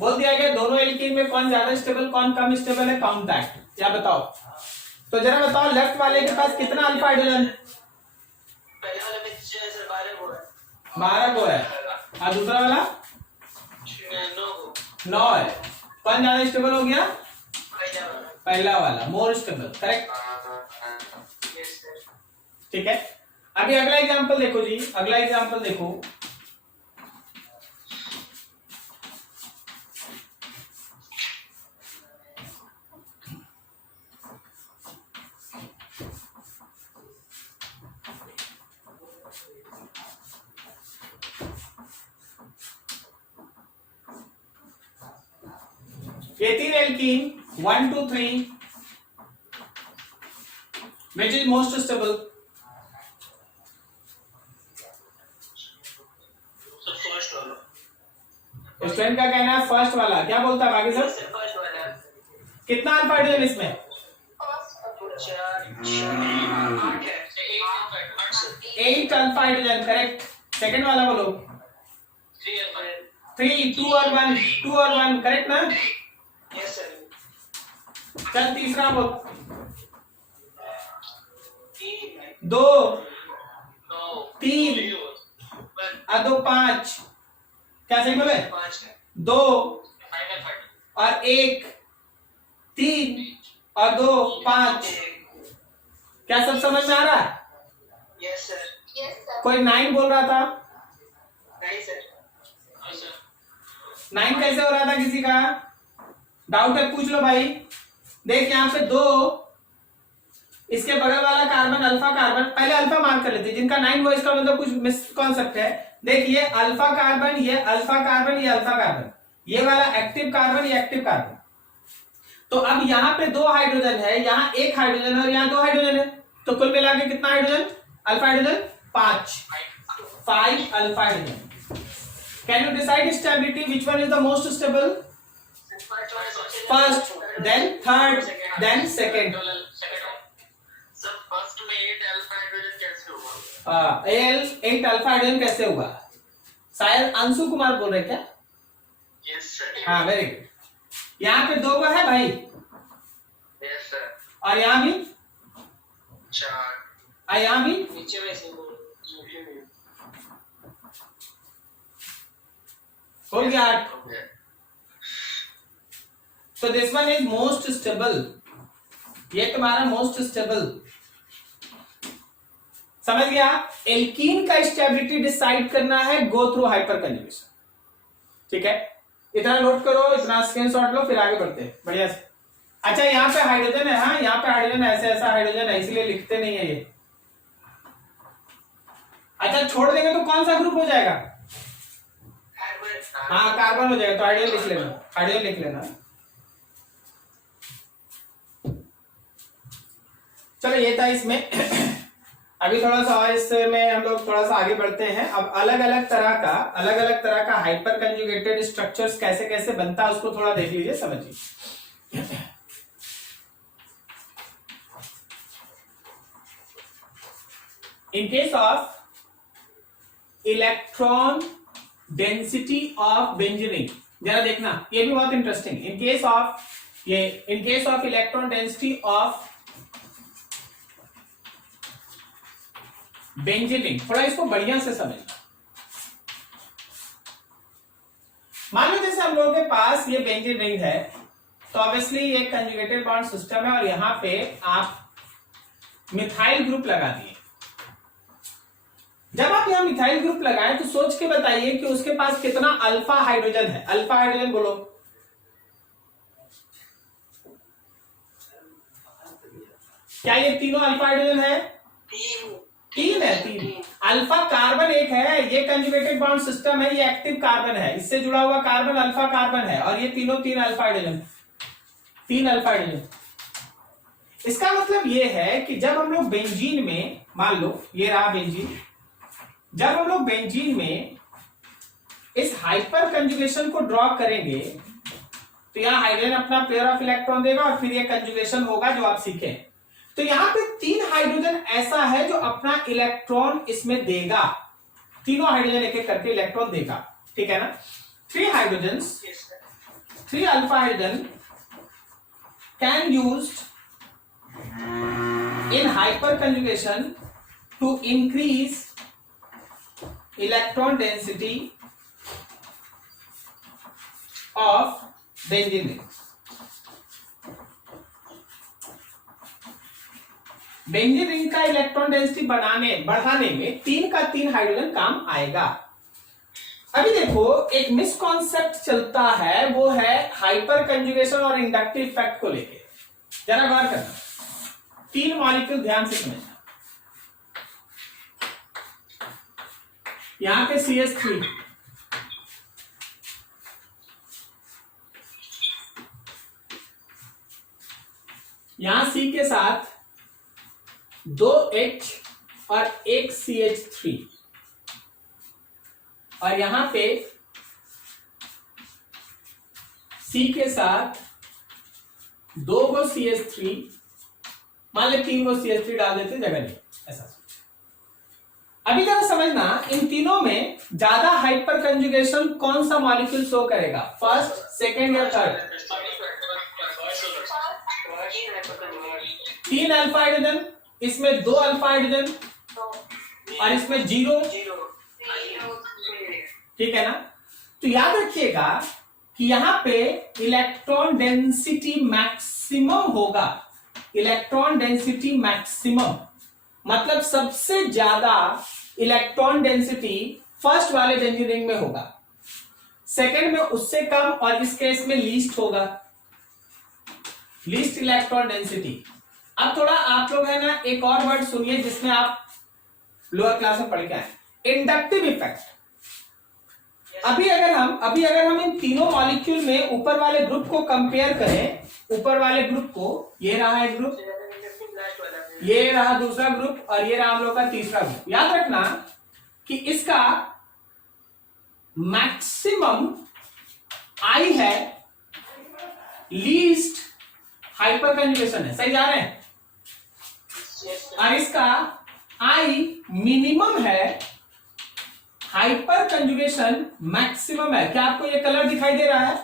बोल दिया गया दोनों एल्कीन में कौन ज्यादा स्टेबल कौन कम स्टेबल है, काउंट दैट। या बताओ, तो जरा बताओ लेफ्ट वाले के पास कितना अल्फा हाइड्रोजन? पहले वाले में 12 को है और दूसरा वाला 9 है। कौन ज्यादा स्टेबल हो गया? पहला वाला मोर स्टेबल, करेक्ट। ठीक है, अभी अगला एग्जांपल देखो जी, अगला एग्जांपल देखो। ये तीन alkene 1 2 3 which is most stable? Student का कहना है फर्स्ट वाला। क्या बोलता है बाकी सब? कितना अल्फा हाइड्रोजन इसमें? 8 अल्फा हाइड्रोजन, करेक्ट। सेकंड वाला बोलो। 3 2 और 1 2 और 1, करेक्ट ना? चल तीसरा बोल। 2 3 और 2 5। क्या सही बोले? 2 और 1 3 और 2 5। क्या सब समझ में आ रहा है? Yes sir. कोई 9 बोल रहा था? नहीं सर। 9 कैसे हो रहा था किसी का? डाउट है पूछ लो भाई। देख यहाँ पे 2, इसके बगल वाला कार्बन अल्फा कार्बन, पहले अल्फा मार्क कर लेते, जिनका 9 वो इसका मतलब कुछ मिसकॉन्सेप्ट है। देख ये अल्फा कार्बन, ये अल्फा कार्बन, ये अल्फा कार्बन, ये वाला एक्टिव कार्बन, ये एक्टिव कार्बन। तो अब यहाँ पे 2 हाइड्रोजन है, यहाँ 1 हाइड्रोजन है और यहाँ 2 हाइड्रोजन है, तो कुल मिला के कितना hydrogen? Alpha hydrogen 5 alpha hydrogen. Can you decide stability which one is the most stable? First, then third, then second. First में 8 अल्फा हाइड्रोजन कैसे हुआ? 8 अल्फा हाइड्रोजन कैसे हुआ? शायद अंशु कुमार बोल रहे क्या? Yes sir. हाँ वेरी गुड। यहाँ पे 2 है भाई। Yes sir. और यहाँ भी 4। और यहाँ भी नीचे में से हो गया 8। तो this one is most stable. ये तुम्हारा मोस्ट स्टेबल। समझ गया? एल्कीन का स्टेबिलिटी डिसाइड करना है गो थ्रू हाइपर कंजुगेशन। ठीक है, इतना नोट करो, इतना स्क्रीनशॉट लो, फिर आगे बढ़ते हैं बढ़िया से। अच्छा यहाँ पे हाइड्रोजन है, हाँ यहाँ पे हाइड्रोजन ऐसे ऐसा हाइड्रोजन है, इसलिए लिखते नहीं है ये। अच्छा छोड़ देंगे तो कौन सा ग्रुप हो जाएगा? हाँ कार्बन हो जाएगा, तो हाइड्रोजन लिख लेना, हाइड्रोजन लिख लेना। चलो ये था इसमें। अभी थोड़ा सा और इसमें हम लोग थोड़ा सा आगे बढ़ते हैं। अब अलग अलग तरह का हाइपर कंजुगेटेड स्ट्रक्चर्स कैसे कैसे बनता है उसको थोड़ा देख लीजिए, समझिए। In case of electron density of benzene, जरा देखना ये भी बहुत interesting. In case of electron density of benzene, थोड़ा इसको बढ़िया से समझना। मान लो जैसे हम लोगों के पास ये बेंजीन रिंग है, तो ऑब्वियसली ये कंजुगेटेड बॉन्ड सिस्टम है और यहां पे आप मिथाइल ग्रुप लगा दिए। जब आप यहां मिथाइल ग्रुप लगाएं तो सोच के बताइए कि उसके पास कितना अल्फा हाइड्रोजन है। अल्फा हाइड्रोजन बोलो। क्या ये तीनों अल्फा हाइड्रोजन है? तीन है, तीन। अल्फा कार्बन एक है, ये कंजुगेटेड बॉन्ड सिस्टम है, ये एक्टिव कार्बन है, इससे जुड़ा हुआ कार्बन अल्फा कार्बन है, और ये तीनों तीन अल्फा हाइड्रोजन, तीन अल्फा हाइड्रोजन। इसका मतलब ये है कि जब हम लोग बेंजीन में, मान लो ये रहा बेंजीन, जब हम लोग बेंजीन में इस हाइपर कंजुगेशन को ड्रॉ करेंगे तो यहां हाइड्रोजन अपना पेयर ऑफ इलेक्ट्रॉन देगा और फिर ये कंजुगेशन होगा जो आप सीखे। तो यहां पे तीन हाइड्रोजन ऐसा है जो अपना इलेक्ट्रॉन इसमें देगा, तीनों हाइड्रोजन एक एक करके इलेक्ट्रॉन देगा, ठीक है ना। Three hydrogen, three alpha hydrogen can used in hyperconjugation to increase electron density of benzene ring. Benzene ring का इलेक्ट्रॉन डेंसिटी बढ़ाने में तीन का तीन हाइड्रोजन काम आएगा। अभी देखो एक मिसकॉन्सेप्ट चलता है, वो है हाइपर कंजुगेशन और इंडक्टिव इफेक्ट को लेके। जरा गौर करना, तीन मॉलिक्यूल ध्यान से समझना। यहां पे CH3, यहां C के साथ 2 H और एक CH3, और यहां पे C के साथ 2 गो CH3, मान ले 3 गो CH3 डाल देते, जगह नहीं ऐसा। अभी जरा समझना, इन तीनों में ज्यादा हाइपर कंजुगेशन कौन सा मॉलिक्यूल शो करेगा, फर्स्ट, सेकेंड या थर्ड? तीन अल्फा हाइड्रोजन, इसमें 2 अल्फा हाइड्रोजन और इसमें 0, ठीक है ना। तो याद रखिएगा कि यहां पे इलेक्ट्रॉन डेंसिटी मैक्सिमम होगा, इलेक्ट्रॉन डेंसिटी मैक्सिमम मतलब सबसे ज्यादा इलेक्ट्रॉन डेंसिटी फर्स्ट वाले बेंजीन रिंग में होगा, सेकंड में उससे कम, और इस केस में लीस्ट होगा, लीस्ट इलेक्ट्रॉन डेंसिटी। अब थोड़ा आप लोग है ना एक और वर्ड सुनिए जिसमें आप लोअर क्लास में पढ़ के आए, इंडक्टिव इफेक्ट। अभी अगर हम इन तीनों मॉलिक्यूल में ऊपर वाले ग्रुप को कंपेयर करें, ऊपर वाले ग्रुप को, ये रहा एक ग्रुप, ये रहा दूसरा ग्रुप, और ये रहा हम लोग का तीसरा ग्रुप। याद रखना कि इसका मैक्सिमम आई है, लीस्ट हाइपर कंजुगेशन है, सही जा रहे हैं, और इसका आई मिनिमम है, हाइपर कंजुगेशन मैक्सिमम है। क्या आपको ये कलर दिखाई दे रहा है?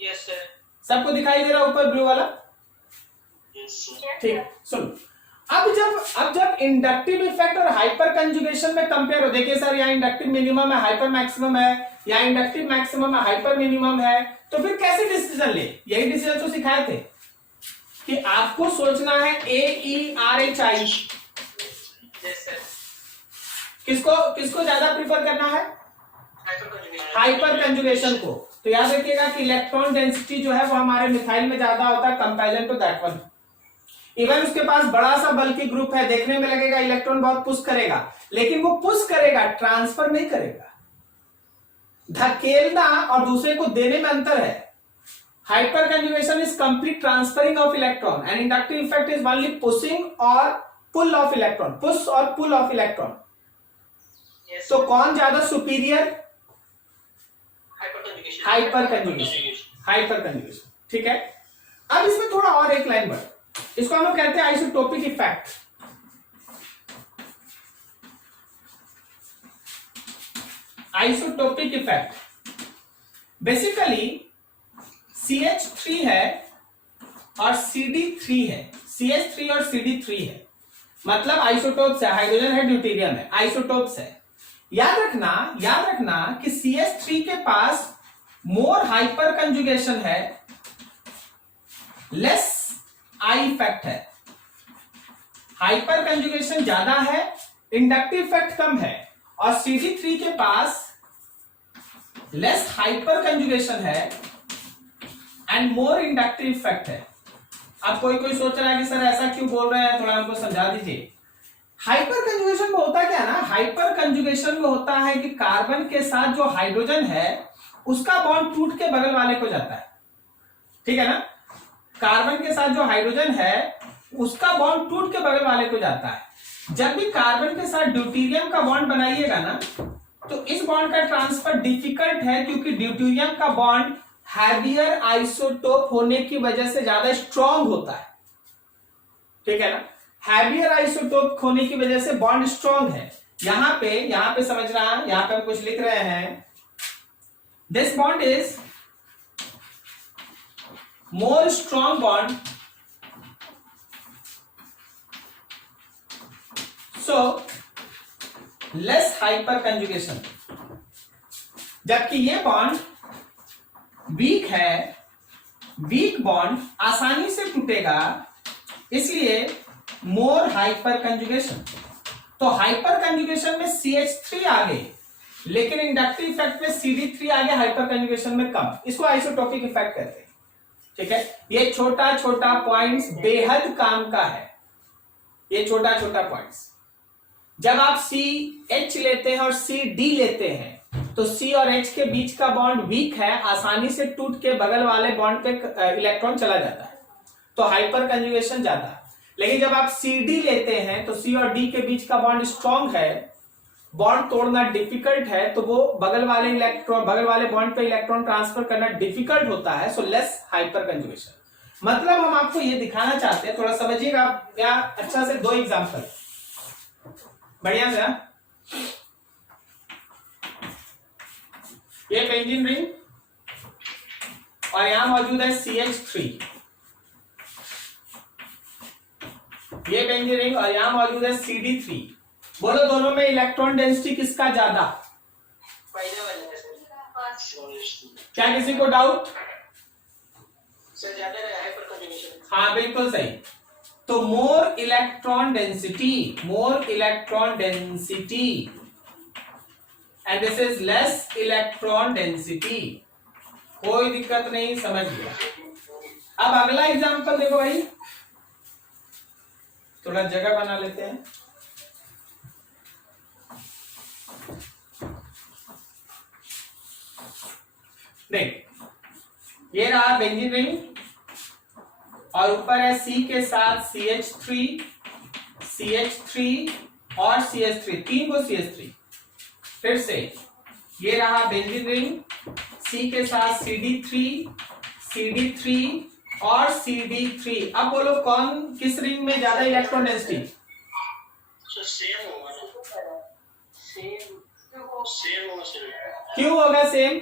Yes sir. सबको दिखाई दे रहा है ऊपर ब्लू वाला? ठीक, सुनो। अब जब इंडक्टिव इफेक्ट और हाइपर कंजुगेशन में कंपेयर हो, देखिए सर यहाँ इंडक्टिव मिनिमम है, हाइपर मैक्सिमम है, या इंडक्टिव मैक्सिमम है, हाइपर मिनिमम है, तो फिर कैसे डिसीजन ले? यही डिसीजन तो सिखाए थे कि आपको सोचना है AERHI, किसको ज्यादा प्रीफर करना है? हाइपर कंजुगेशन को। तो याद रखिएगा कि इलेक्ट्रॉन डेंसिटी जो है वो हमारे मिथाइल में ज्यादा होता है comparison to that one. Even उसके पास बड़ा सा बल्कि ग्रुप है, देखने में लगेगा इलेक्ट्रॉन बहुत पुश करेगा, लेकिन वो पुश करेगा, ट्रांसफर नहीं करेगा। धकेलना और दूसरे को देने में अंतर है। Hyper conjugation is complete transferring of electron and inductive effect is only pushing और पुल ऑफ इलेक्ट्रॉन, पुश और पुल ऑफ इलेक्ट्रॉन। तो कौन ज्यादा superior? Hyper conjugation, hyper conjugation, ठीक है। अब इसमें थोड़ा और एक लाइन बढ़, इसको हम लोग कहते हैं isotopic effect. Isotopic effect basically CH3 है और CD3 है, CH3 और CD3 है, मतलब आइसोटोप्स है, हाइड्रोजन है, ड्यूटेरियम है, आइसोटोप्स है। याद रखना कि CH3 के पास मोर हाइपर कंजुगेशन है, लेस आई इफेक्ट है। हाइपर कंजुगेशन ज्यादा है, इंडक्टिव इफेक्ट कम है, और CD3 के पास लेस हाइपर कंजुगेशन है एंड मोर इंडक्टिव इफेक्ट है। अब कोई कोई सोच रहा है कि सर ऐसा क्यों बोल रहे हैं, थोड़ा हमको समझा दीजिए। हाइपर कंजुगेशन में होता क्या ना, हाइपर कंजुगेशन में होता है कि कार्बन के साथ जो हाइड्रोजन है उसका बॉन्ड टूट के बगल वाले को जाता है, ठीक है ना। कार्बन के साथ जो हाइड्रोजन है उसका बॉन्ड टूट के बगल वाले को जाता है। जब भी कार्बन के साथ ड्यूटेरियम का बॉन्ड बनाइएगा ना, तो इस बॉन्ड का ट्रांसफर डिफिकल्ट है, क्योंकि ड्यूटेरियम का बॉन्ड हैवियर आइसोटोप होने की वजह से ज्यादा स्ट्रांग होता है, ठीक है ना। हैवियर आइसोटोप होने की वजह से बॉन्ड स्ट्रांग है। यहां पे समझ रहा है, यहां पे हम कुछ लिख रहे हैं, this bond is more strong bond, so less hyper conjugation. जबकि ये बॉन्ड वीक है, वीक बॉन्ड आसानी से टूटेगा, इसलिए मोर हाइपर कंजुगेशन। तो हाइपर कंजुगेशन में CH3 आगे, लेकिन इंडक्टिव इफेक्ट में CD3 आगे, हाइपर कंजुगेशन में कम। इसको आइसोटोपिक इफेक्ट कहते हैं, ठीक है। ये छोटा छोटा पॉइंट्स बेहद काम का है, ये छोटा छोटा पॉइंट्स। जब आप CH लेते हैं और CD लेते हैं तो C और H के बीच का बॉन्ड वीक है, आसानी से टूट के बगल वाले बॉन्ड पे इलेक्ट्रॉन चला जाता है, तो हाइपर कंजुगेशन जाता है। लेकिन जब आप CD लेते हैं तो C और D के बीच का बॉन्ड स्ट्रांग है, बॉन्ड तोड़ना डिफिकल्ट है, तो वो बगल वाले बॉन्ड पे इलेक्ट्रॉन ट्रांसफर करना डिफिकल्ट होता है, सो लेस हाइपर कंजुगेशन। मतलब हम आपको ये दिखाना चाहते हैं, थोड़ा समझिएगा क्या अच्छा से, 2 एग्जांपल बढ़िया से। ये बेंजीन रिंग और यहां मौजूद है CH3, ये बेंजीन रिंग और यहां मौजूद है CD3। बोलो दोनों में इलेक्ट्रॉन डेंसिटी किसका ज्यादा? क्या किसी को डाउट? हाँ बिल्कुल सही। तो मोर electron density and this is less electron density. कोई दिक्कत नहीं, समझ गया। अब अगला एग्जांपल देखो भाई, थोड़ा जगह बना लेते हैं। देख, ये रहा बेंजीन रिंग और ऊपर है C के साथ CH3 और CH3, 3 को CH3। फिर से ये रहा बेंजीन रिंग, C के साथ CD3 और CD3। अब बोलो कौन किस रिंग में ज्यादा इलेक्ट्रॉन डेंसिटी? क्यों होगा सेम?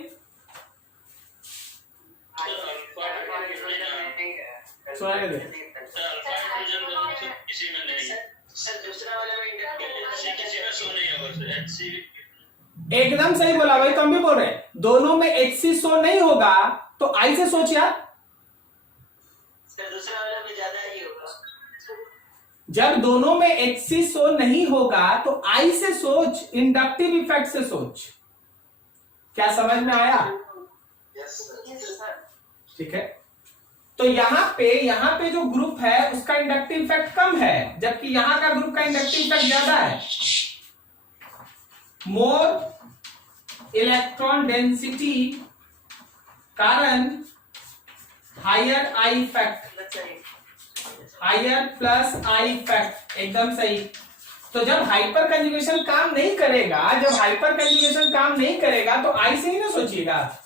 एकदम सही बोला भाई, तुम भी बोल रहे हैं दोनों में HC शो नहीं होगा, तो I से सोच यार, दूसरा वाला में ज्यादा ही होगा। जब दोनों में HC शो नहीं होगा तो I से सोच, इंडक्टिव इफेक्ट से सोच। क्या समझ में आया? ठीक है। तो यहाँ पे जो ग्रुप है उसका इंडक्टिव इफेक्ट कम है, जबकि यहां का ग्रुप का इंडक्टिव इफेक्ट ज्यादा है। मोर इलेक्ट्रॉन डेंसिटी कारण higher I effect, higher plus I effect, एकदम सही। तो जब हाइपर कंजुगेशन काम नहीं करेगा, तो आई से ही ना सोचिएगा।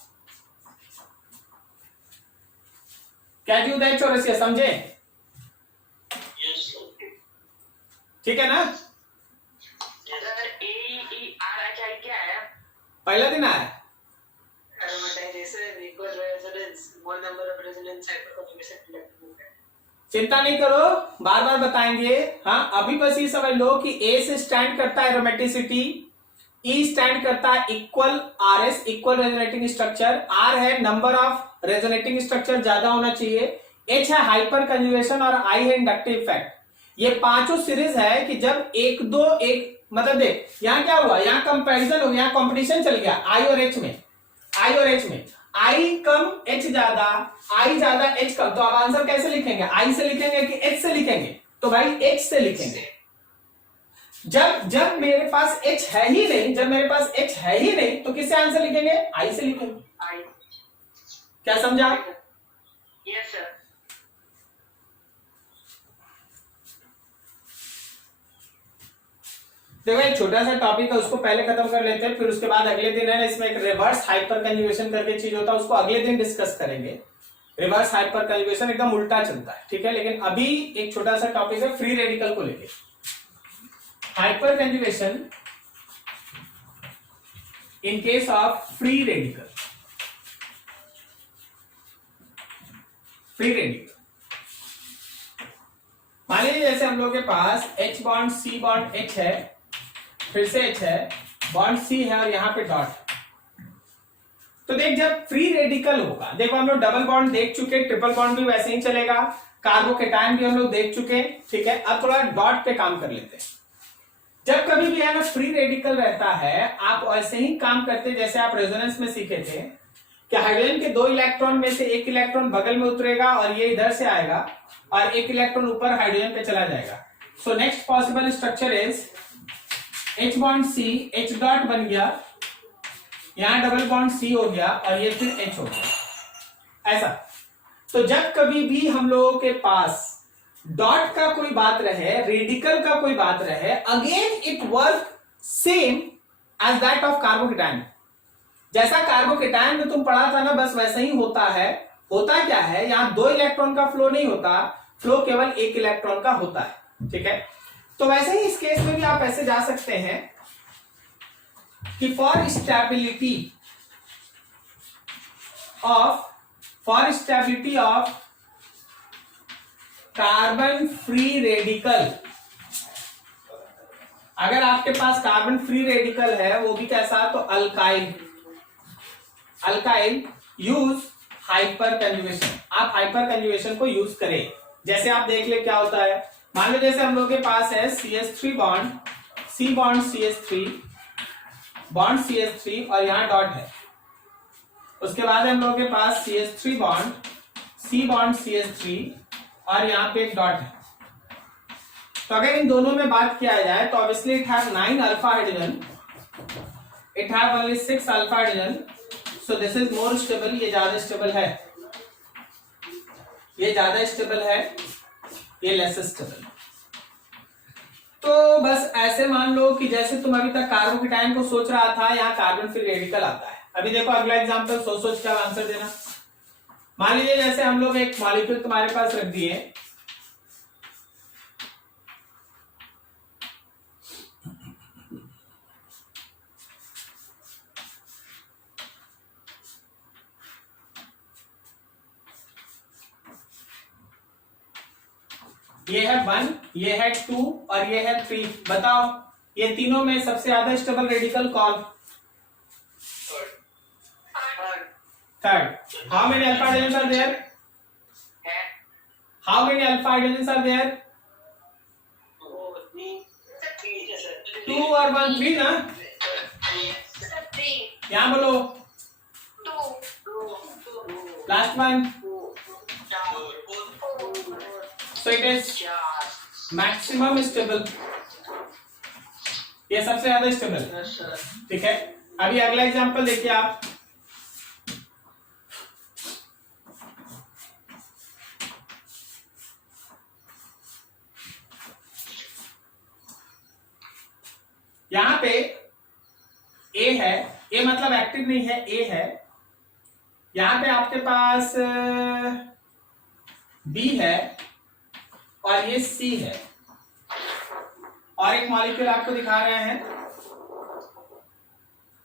क्या जी उदय चौरसिया, समझे? ठीक है ना? पहला दिन आया। चिंता नहीं करो, बार बार बताएंगे। हाँ, अभी बस ये समझ लो कि A से स्टैंड करता है एरोमेटिसिटी, E स्टैंड करता है equal RS, equal resonating structure, R है नंबर ऑफ रेजोनेटिंग स्ट्रक्चर ज्यादा होना चाहिए, H है हाइपर कंजुगेशन और I है इंडक्टिव इफेक्ट। ये पांचों सीरीज है कि जब एक मतलब देख, यहाँ क्या हुआ, यहाँ कंपैरिजन हो गया, कंपटीशन चल गया I और H में। आई कम एच ज्यादा, आई ज्यादा एच कम, तो आप आंसर कैसे लिखेंगे? आई से लिखेंगे कि एच से लिखेंगे? तो भाई एच से लिखेंगे। जब मेरे पास एच है ही नहीं, जब मेरे पास एच है ही नहीं, तो किससे आंसर लिखेंगे? आई से लिखेंगे। आई। क्या समझा? Yes sir. देखो एक छोटा सा टॉपिक है, उसको पहले खत्म कर लेते हैं, फिर उसके बाद अगले दिन है ना इसमें एक रिवर्स हाइपर कंजुगेशन करके चीज होता है, उसको अगले दिन डिस्कस करेंगे। रिवर्स हाइपर कंजुगेशन एकदम उल्टा चलता है, ठीक है। लेकिन अभी एक छोटा सा टॉपिक है फ्री रेडिकल को लेके। Hyper conjugation in case of free radical. Free radical मान लीजिए जैसे हम लोग के पास H bond C bond H है, फिर से H है, बॉन्ड C है और यहां पे डॉट। तो देख जब फ्री रेडिकल होगा, देखो हम लोग डबल बॉन्ड देख चुके, ट्रिपल बॉन्ड भी वैसे ही चलेगा, कार्बोकेटायन भी हम लोग देख चुके, ठीक है। अब थोड़ा डॉट पे काम कर लेते हैं। जब कभी भी है ना फ्री रेडिकल रहता है, आप ऐसे ही काम करते जैसे आप रेजोनेंस में सीखे थे कि हाइड्रोजन के 2 इलेक्ट्रॉन में से 1 इलेक्ट्रॉन बगल में उतरेगा और ये इधर से आएगा और 1 इलेक्ट्रॉन ऊपर हाइड्रोजन पे चला जाएगा। So next possible structure is H bond C, H dot बन गया, यहां डबल बॉन्ड C हो गया और ये फिर H हो गया, ऐसा। तो जब कभी भी हम लोगों के पास डॉट का कोई बात रहे, रेडिकल का कोई बात रहे, again it work same as that of carbocation. जैसा कार्बोकेटायन में तुम पढ़ा था ना, बस वैसा ही होता है। होता क्या है, यहां 2 इलेक्ट्रॉन का फ्लो नहीं होता, फ्लो केवल 1 इलेक्ट्रॉन का होता है, ठीक है। तो वैसे ही इस केस में भी आप ऐसे जा सकते हैं कि for stability of carbon free radical, अगर आपके पास कार्बन फ्री रेडिकल है, वो भी कैसा, तो अल्काइल यूज हाइपर कंजुगेशन। आप हाइपर कंजुगेशन को यूज करें। जैसे आप देख ले क्या होता है, मान लो जैसे हम लोग के पास है CH3 bond, C bond CH3 bond CH3 और यहां डॉट है। उसके बाद हम लोग के पास CH3 bond, C bond CH3 और यहां पे एक डॉट है। तो अगर इन दोनों में बात किया जाए तो obviously it have 9 alpha hydrogen, it have only 6 alpha hydrogen, so this is more stable. ये ज्यादा स्टेबल है, ये ज्यादा स्टेबल है, ये लेस स्टेबल। तो बस ऐसे मान लो कि जैसे तुम अभी तक कार्बोकेटायन को सोच रहा था, यहाँ कार्बन फ्री रेडिकल आता है। अभी देखो अगला एग्जांपल, सोच सोच के आंसर देना। मान लीजिए जैसे हम लोग एक मॉलिक्यूल तुम्हारे पास रख दिए, ये है 1, ये है 2 और ये है 3। बताओ ये तीनों में सबसे ज्यादा स्टेबल रेडिकल कौन? Third. How many alpha hydrogen are there? How many alpha hydrogen are there? 2 और 1, 3 ना? यहाँ बोलो। Last one. So it is maximum stable, ये सबसे ज्यादा स्टेबल, ठीक है। अभी अगला एग्जांपल देखिए आप, यहां पे A है, A मतलब एक्टिव नहीं है, A है। यहां पे आपके पास B है और ये C है, और एक मॉलिक्यूल आपको दिखा रहे हैं।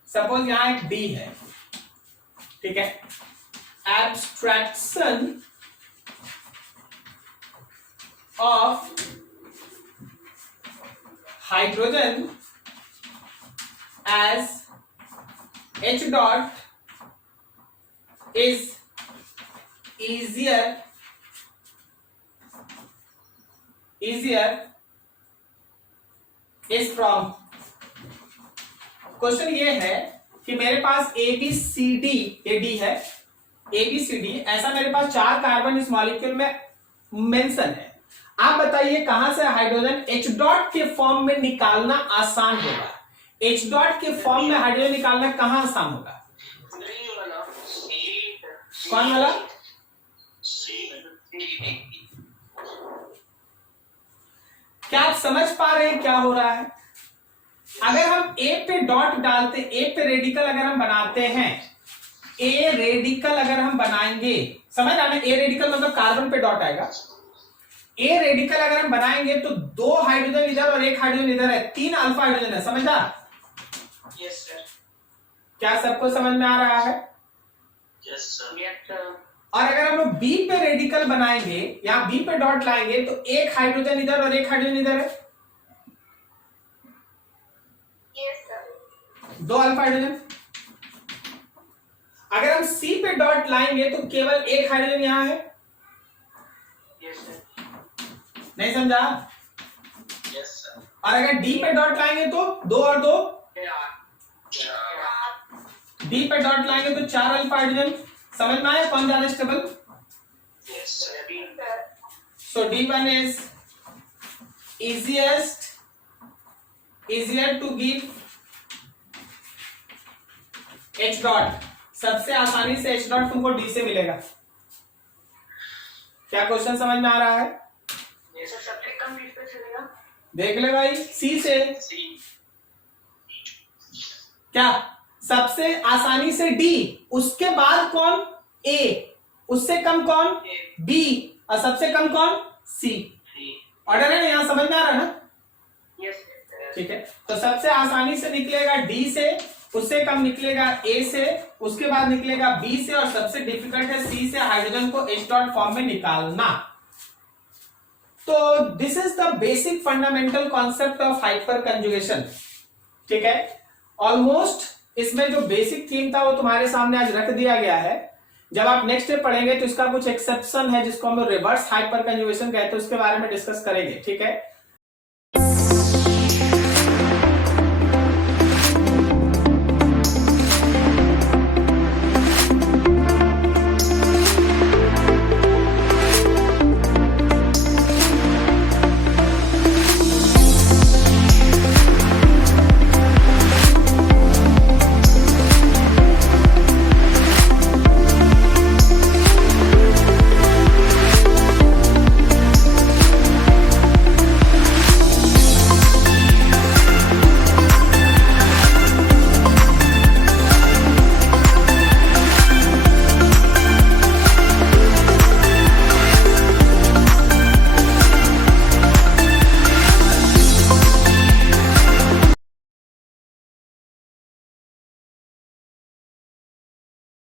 सपोज यहां एक D है, ठीक है। Abstraction of hydrogen as H dot is easier is from। Question ये है कि मेरे पास ABCD AD है, ABCD, ऐसा मेरे पास 4 कार्बन इस मॉलिक्यूल में मेंशन है। आप बताइए कहां से हाइड्रोजन H डॉट के फॉर्म में निकालना आसान होगा? H डॉट के फॉर्म में हाइड्रोजन निकालना कहां आसान होगा? कौन वाला? क्या आप समझ पा रहे हैं क्या हो रहा है? अगर हम A पे डॉट डालते, A पे रेडिकल अगर हम बनाते हैं, A रेडिकल अगर हम बनाएंगे, समझ रहा है? A रेडिकल मतलब कार्बन पे डॉट आएगा। A रेडिकल अगर हम बनाएंगे तो 2 हाइड्रोजन इधर और 1 हाइड्रोजन इधर है, 3 अल्फा हाइड्रोजन है, समझा? Yes sir. क्या सबको समझ में आ रहा है? Yes sir. और अगर हम लोग B पे रेडिकल बनाएंगे, यहाँ B पे डॉट लाएंगे तो 1 हाइड्रोजन इधर और 1 हाइड्रोजन इधर है, 2 अल्फा हाइड्रोजन। अगर हम C पे डॉट लाएंगे तो केवल 1 हाइड्रोजन यहां है। नहीं समझा? Yes sir. और अगर D पे डॉट लाएंगे तो 2 और 2, D पे डॉट लाएंगे तो 4 अल्फा हाइड्रोजन। समझ में आया कौन ज्यादा stable? Yes sir. So D1 is easier to give H dot, सबसे आसानी से H डॉट तुमको D से मिलेगा। क्या क्वेश्चन समझ में आ रहा है? सबसे कम किस पे चलेगा? देख ले भाई, C से। क्या सबसे आसानी से D, उसके बाद कौन? A, उससे कम कौन? B, और सबसे कम कौन? C। ऑर्डर है ना, यहां समझ में आ रहा है ना? ठीक है, तो सबसे आसानी से निकलेगा D से, उससे कम निकलेगा A से, उसके बाद निकलेगा B से, और सबसे डिफिकल्ट है C से हाइड्रोजन को H डॉट फॉर्म में निकालना। तो this is the basic fundamental concept of hyper conjugation. ठीक है, ऑलमोस्ट इसमें जो बेसिक थीम था वो तुम्हारे सामने आज रख दिया गया है। जब आप नेक्स्ट स्टेप पढ़ेंगे तो इसका कुछ एक्सेप्शन है जिसको हम लोग रिवर्स हाइपर कंजुगेशन कहते हैं, उसके बारे में डिस्कस करेंगे। ठीक है,